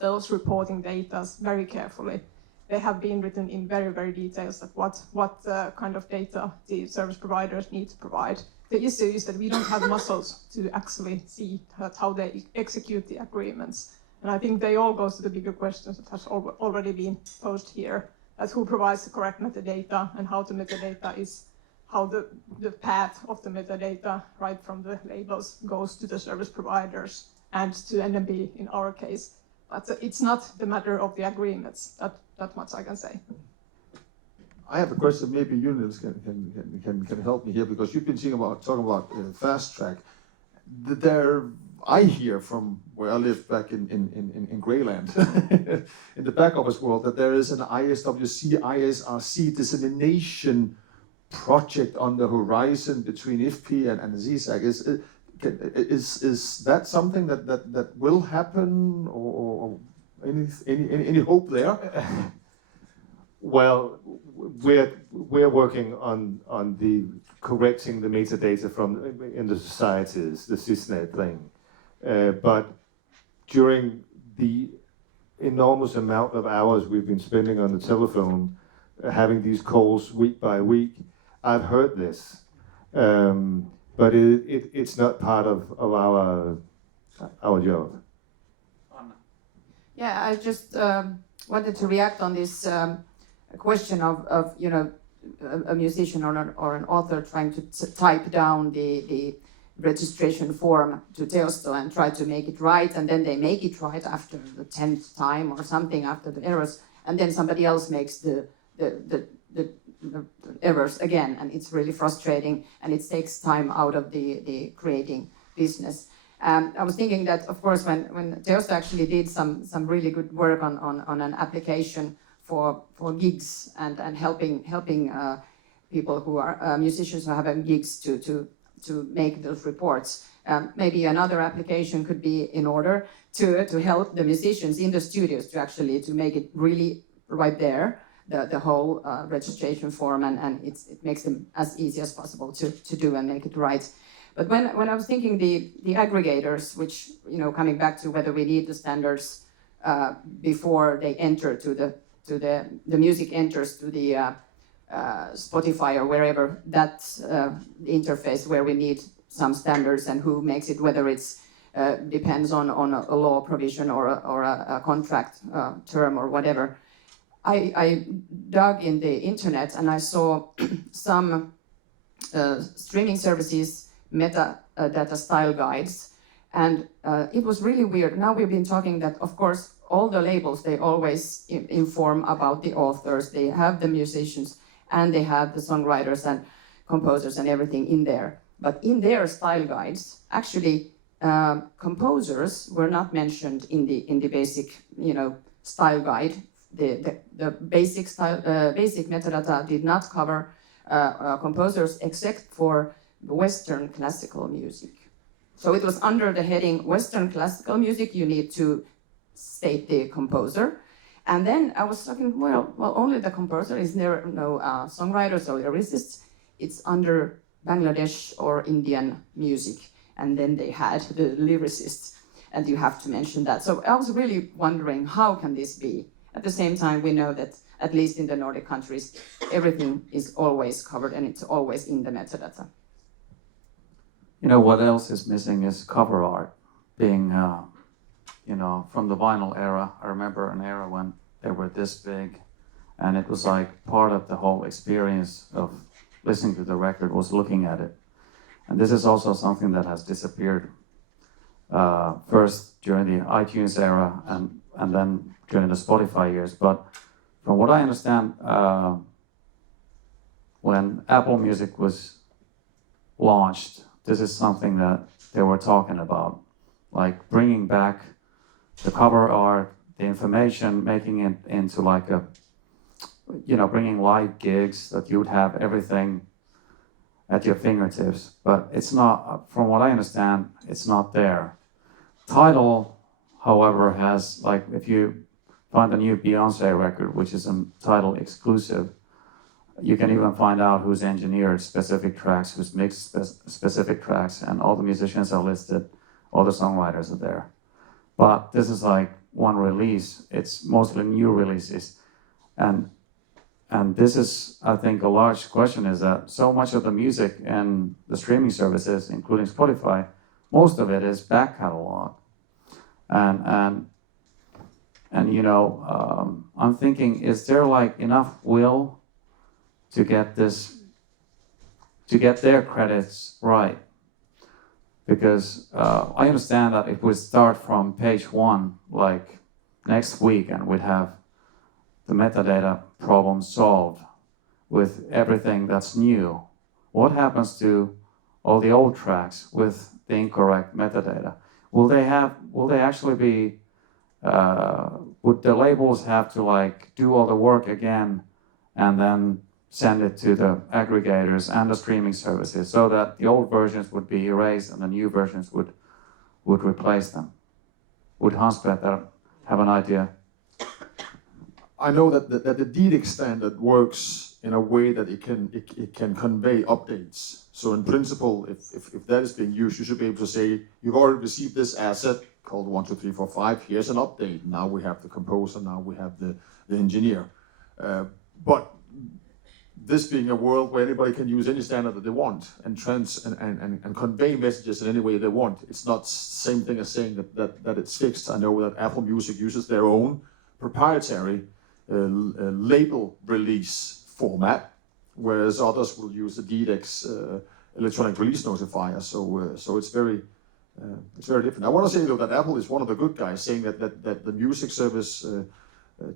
those reporting data very carefully. They have been written in very, very details that what kind of data the service providers need to provide. The issue is that we don't have muscles to actually see how they execute the agreements. And I think they all go to the bigger questions that has already been posed here, as who provides the correct metadata and how the metadata is, how the path of the metadata right from the labels goes to the service providers and to NMB in our case. But it's not the matter of the agreements, that much I can say. I have a question. Maybe Jonas can help me here, because you've been talking about fast track. I hear from where I live back in Greyland, in the back office world, that there is an ISRC dissemination project on the horizon between IFPI and ZSAC. Is that something that will happen, or any hope there? Well, we're working on the correcting the metadata from in the societies, the CIS-NET thing. But during the enormous amount of hours we've been spending on the telephone, having these calls week by week, I've heard this, but it's not part of our job. Yeah, I just wanted to react on this question of a musician or an author trying to type down the registration form to Teosto and try to make it right, and then they make it right after the 10th time or something, after the errors, and then somebody else makes the errors again, and it's really frustrating, and it takes time out of the creating business. I was thinking that, of course, when Teosto actually did some really good work on an application for gigs and helping people who are musicians who have gigs to make those reports. Maybe another application could be in order to help the musicians in the studios to make it really right there, the whole registration form, and it makes them as easy as possible to do and make it right. But when I was thinking the aggregators, which, coming back to whether we need the standards before they enter the music enters to the Spotify or wherever, that's the interface where we need some standards, and who makes it, whether it's depends on a law provision or a contract term or whatever. I dug in the internet and I saw some streaming services metadata style guides, and it was really weird. Now we've been talking that, of course, all the labels, they always inform about the authors, they have the musicians, and they have the songwriters and composers and everything in there. But in their style guides, actually, composers were not mentioned in the basic, style guide. The basic metadata did not cover composers except for Western classical music. So it was under the heading Western classical music. You need to state the composer. And then I was talking, well, only the composer. Is there no songwriters or lyricists? It's under Bangladesh or Indian music. And then they had the lyricists, and you have to mention that. So I was really wondering, how can this be? At the same time, we know that, at least in the Nordic countries, everything is always covered and it's always in the metadata. What else is missing is cover art. Being, from the vinyl era, I remember an era when they were this big, and it was like part of the whole experience of listening to the record was looking at it. And this is also something that has disappeared, first during the iTunes era and then during the Spotify years. But from what I understand, when Apple Music was launched, this is something that they were talking about, like bringing back the cover art, the information, making it into like a, bringing live gigs that you would have everything at your fingertips. But it's not, from what I understand, it's not there. Tidal, however, has, like, if you find a new Beyonce record, which is a Tidal exclusive, you can even find out who's engineered specific tracks, who's mixed specific tracks, and all the musicians are listed, all the songwriters are there. But this is like one release. It's mostly new releases. And this is, I think, a large question, is that so much of the music and the streaming services, including Spotify, most of it is back catalog. And I'm thinking, is there like enough will to get their credits right? Because I understand that if we start from page 1, like next week, and we'd have the metadata problem solved, with everything that's new. What happens to all the old tracks with the incorrect metadata? Will they actually be, would the labels have to like do all the work again and then send it to the aggregators and the streaming services so that the old versions would be erased and the new versions would replace them? Would Hans-Peter have an idea? I know that the DDIC standard works in a way that it can convey updates. So in principle, if that is being used, you should be able to say, you've already received this asset called 1, 2, 3, 4, 5, here's an update. Now we have the composer, now we have the engineer. But this being a world where anybody can use any standard that they want and convey messages in any way they want, it's not the same thing as saying that it's fixed. I know that Apple Music uses their own proprietary label release format, whereas others will use the DDEX electronic release notifier. So it's very different. I want to say though that Apple is one of the good guys, saying that the music service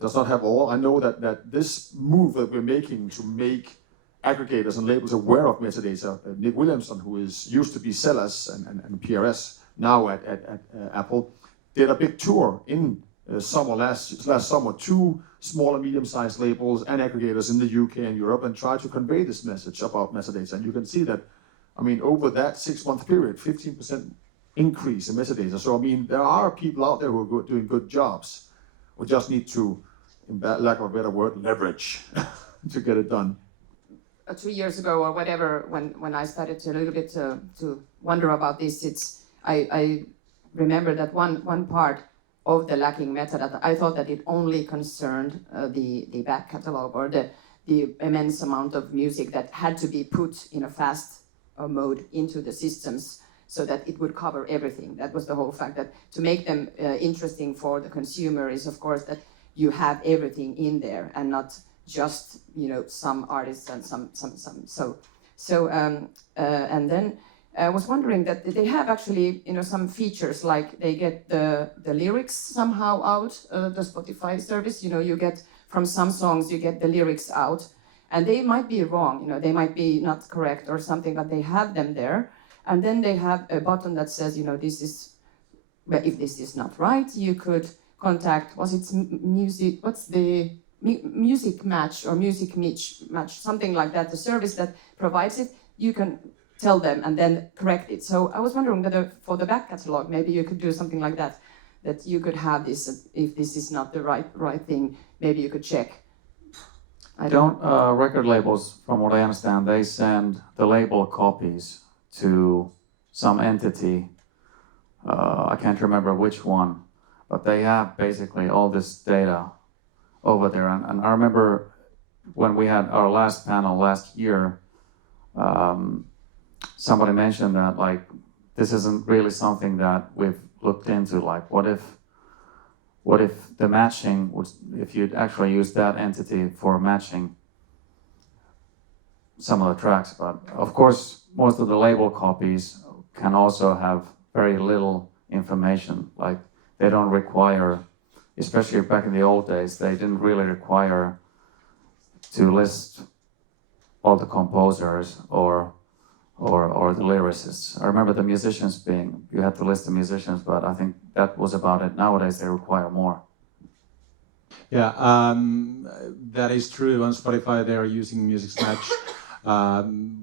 does not have all. I know that this move that we're making to make aggregators and labels aware of metadata, Nick Williamson, who used to be Sellers and PRS, now at Apple, did a big tour in last summer, 2 small and medium-sized labels and aggregators in the UK and Europe, and tried to convey this message about metadata. And you can see that, I mean, over that 6-month period, 15% increase in metadata. So I mean, there are people out there who are doing good jobs. We just need to, in lack of a better word, leverage to get it done. 2 years ago or whatever, when I started to a little bit to wonder about this, I remember that one part of the lacking metadata, I thought that it only concerned the back catalog or the immense amount of music that had to be put in a fast mode into the systems so that it would cover everything. That was the whole fact, that to make them interesting for the consumer is, of course, that you have everything in there and not just, you know, some artists and some. And then I was wondering that they have actually, you know, some features, like they get the lyrics somehow out, the Spotify service, you know, you get from some songs, you get the lyrics out, and they might be wrong, you know, they might be not correct or something, but they have them there. And then they have a button that says, you know, this is, if this is not right, you could contact, music match or music match, something like that, the service that provides it, you can tell them and then correct it. So I was wondering whether for the back catalog, maybe you could do something like that, that you could have this, if this is not the right thing, maybe you could check. Record labels, from what I understand, they send the label copies to some entity, I can't remember which one, but they have basically all this data over there. And I remember when we had our last panel last year, somebody mentioned that like this isn't really something that we've looked into. Like what if the matching was, if you'd actually use that entity for matching some of the tracks, but of course most of the label copies can also have very little information. Like they don't require, especially back in the old days, they didn't really require to list all the composers or the lyricists. I remember the musicians being, you had to list the musicians, but I think that was about it. Nowadays they require more. Yeah, that is true. On Spotify they are using Music Match.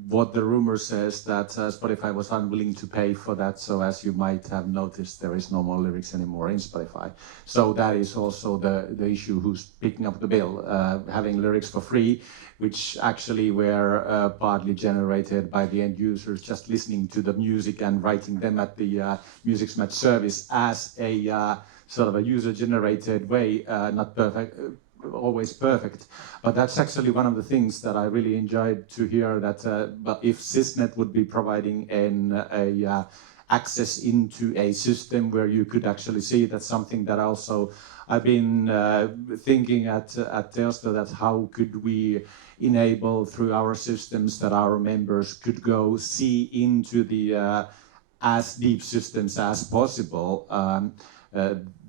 What the rumor says that Spotify was unwilling to pay for that, so as you might have noticed, there is no more lyrics anymore in Spotify. So that is also the issue, who's picking up the bill, having lyrics for free, which actually were partly generated by the end users just listening to the music and writing them at the Music Match service as a sort of a user-generated way, not perfect. Always perfect, but that's actually one of the things that I really enjoyed to hear, that but if CIS-NET would be providing access into a system where you could actually see, that's something that also I've been thinking at Teosto, that how could we enable through our systems that our members could go see into the as deep systems as possible.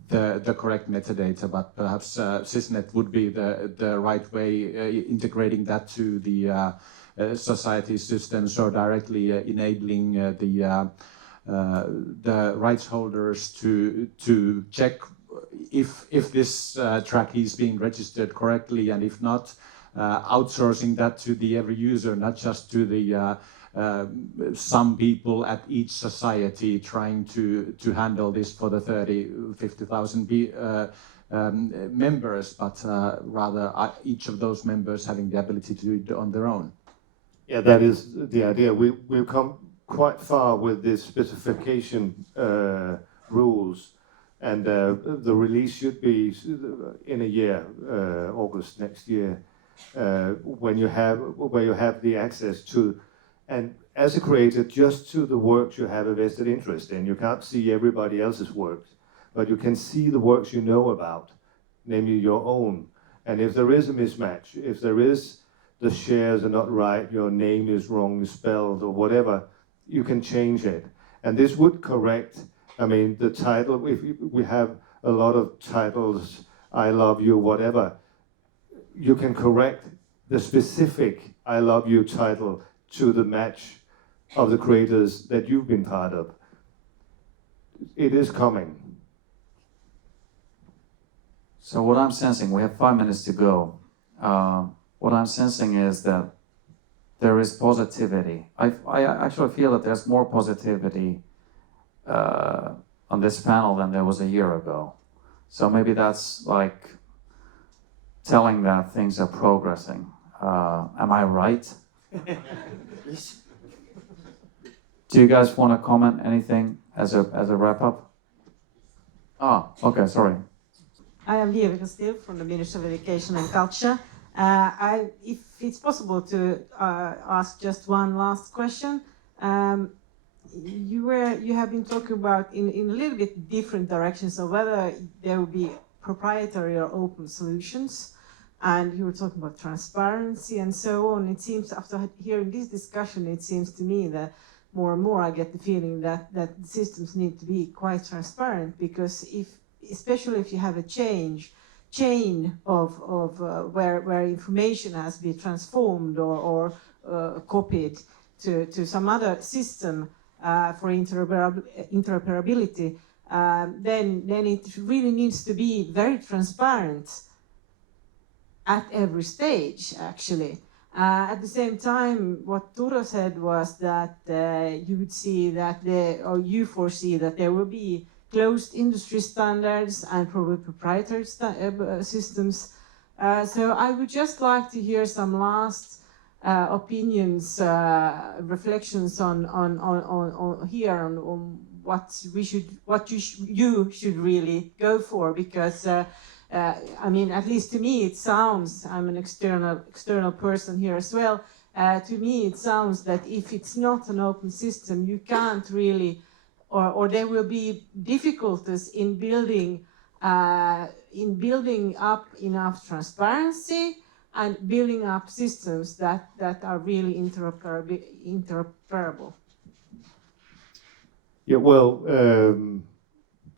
the correct metadata, but perhaps CIS-NET would be the right way, integrating that to the society systems or directly enabling the rights holders to check if this track is being registered correctly, and if not, outsourcing that to the every user, not just to the some people at each society trying to handle this for the 50,000 members, but rather each of those members having the ability to do it on their own. Yeah, that is the idea. We've come quite far with this specification rules, and the release should be in a year, August next year, where you have the access to, and as a creator, just to the works you have a vested interest in. You can't see everybody else's works, but you can see the works you know about, namely your own. And if there is a mismatch, if there is the shares are not right, your name is wrongly spelled or whatever, you can change it. And this would correct, I mean, the title, if we have a lot of titles, I love you, whatever, you can correct the specific I love you title to the match of the creators that you've been part of. It is coming. So what I'm sensing, we have 5 minutes to go. What I'm sensing is that there is positivity. I actually feel that there's more positivity on this panel than there was a year ago. So maybe that's like telling that things are progressing. Am I right? Do you guys want to comment anything as a wrap up? Okay, sorry. I am Lievika Still from the Ministry of Education and Culture. If it's possible to ask just one last question. You have been talking about in a little bit different directions of whether there will be proprietary or open solutions, and you were talking about transparency and so on. It seems, after hearing this discussion, it seems to me that more and more I get the feeling that the systems need to be quite transparent, because especially if you have a chain of where information has been transformed or copied to some other system for interoperability, then it really needs to be very transparent at every stage, actually. At the same time, what Turo said was that you would see that you foresee that there will be closed industry standards and probably proprietary systems. So I would just like to hear some last opinions, reflections on what you should really go for, because I mean, at least to me, it sounds, I'm an external person here as well, to me it sounds that if it's not an open system, you can't really, or there will be difficulties in building up enough transparency and building up systems that are really interoperable. Yeah, well,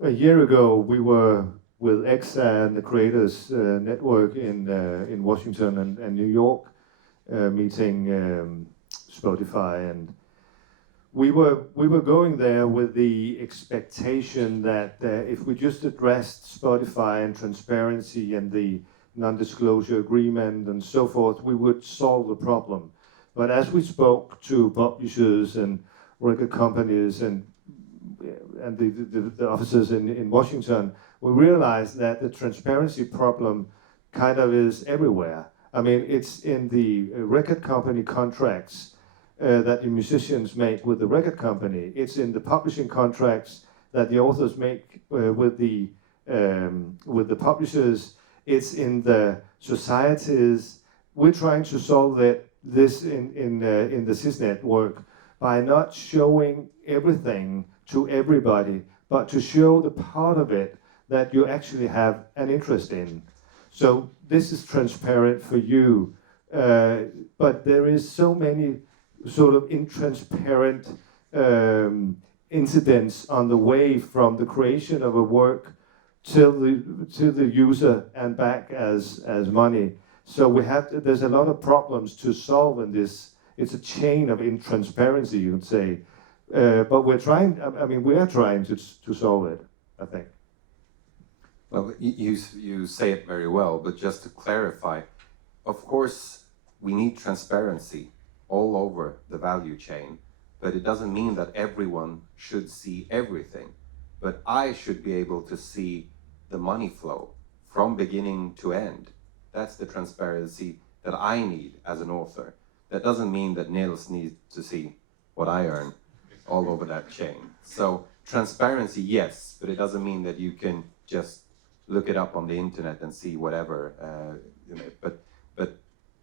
a year ago we were with EXA and the Creators Network in Washington and New York, meeting Spotify, and we were going there with the expectation that if we just addressed Spotify and transparency and the non-disclosure agreement and so forth, we would solve the problem. But as we spoke to publishers and record companies and the officers in Washington, we realized that the transparency problem kind of is everywhere. I mean, it's in the record company contracts that the musicians make with the record company. It's in the publishing contracts that the authors make with the publishers. It's in the societies. We're trying to solve this in the CIS-NET work by not showing everything to everybody, but to show the part of it that you actually have an interest in. So this is transparent for you, but there is so many sort of intransparent incidents on the way from the creation of a work to the user and back as money. So there's a lot of problems to solve in this. It's a chain of intransparency, you could say. But we are trying to solve it, I think. Well, you say it very well, but just to clarify, of course, we need transparency all over the value chain, but it doesn't mean that everyone should see everything. But I should be able to see the money flow from beginning to end. That's the transparency that I need as an author. That doesn't mean that Nils needs to see what I earn all over that chain. So transparency, yes, but it doesn't mean that you can just look it up on the internet and see whatever. But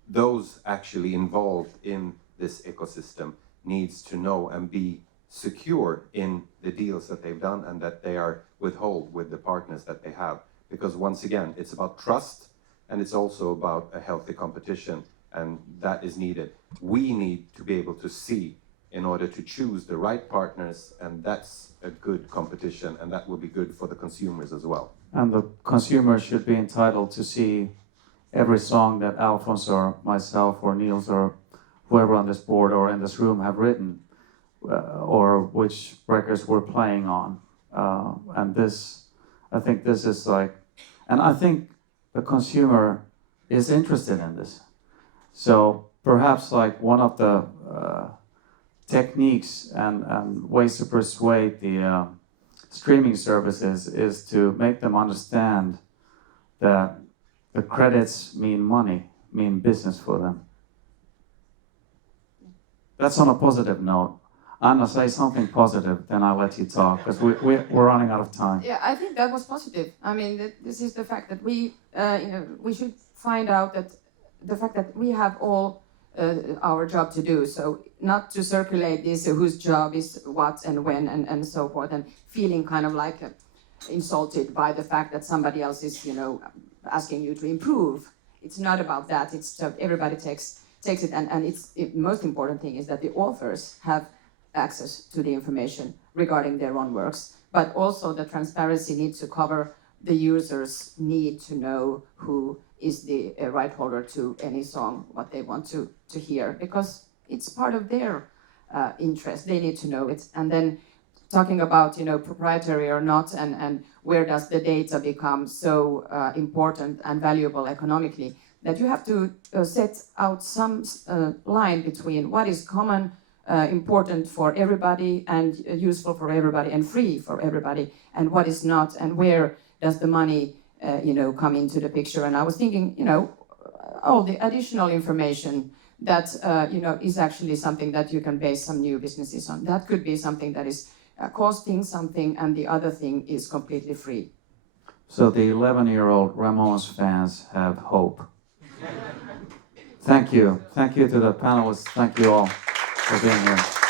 those actually involved in this ecosystem needs to know and be secure in the deals that they've done and that they are withhold with the partners that they have. Because once again, it's about trust and it's also about a healthy competition, and that is needed. We need to be able to see in order to choose the right partners, and that's a good competition, and that will be good for the consumers as well. And the consumer should be entitled to see every song that Alphonse or myself or Niels or whoever on this board or in this room have written, or which records we're playing on. And this, I think this is like, and I think the consumer is interested in this. So perhaps like one of the techniques and ways to persuade the streaming services is to make them understand that the credits mean money, mean business for them. That's on a positive note. Anna, say something positive, then I'll let you talk, because we're running out of time. Yeah, I think that was positive. I mean, this is the fact that we should find out that the fact that we have all our job to do. So not to circulate this, whose job is what and when and so forth, and feeling kind of like insulted by the fact that somebody else is, asking you to improve. It's not about that. It's everybody takes it, and most important thing is that the authors have access to the information regarding their own works, but also the transparency needs to cover the users' need to know who is the right holder to any song, what they want to hear, because it's part of their interest. They need to know it. And then talking about proprietary or not, and where does the data become so important and valuable economically, that you have to set out some line between what is common, important for everybody and useful for everybody and free for everybody, and what is not, and where does the money come into the picture. And I was thinking, all the additional information that is actually something that you can base some new businesses on. That could be something that is costing something, and the other thing is completely free. So the 11-year-old Ramones fans have hope. Thank you. Thank you to the panelists. Thank you all for being here.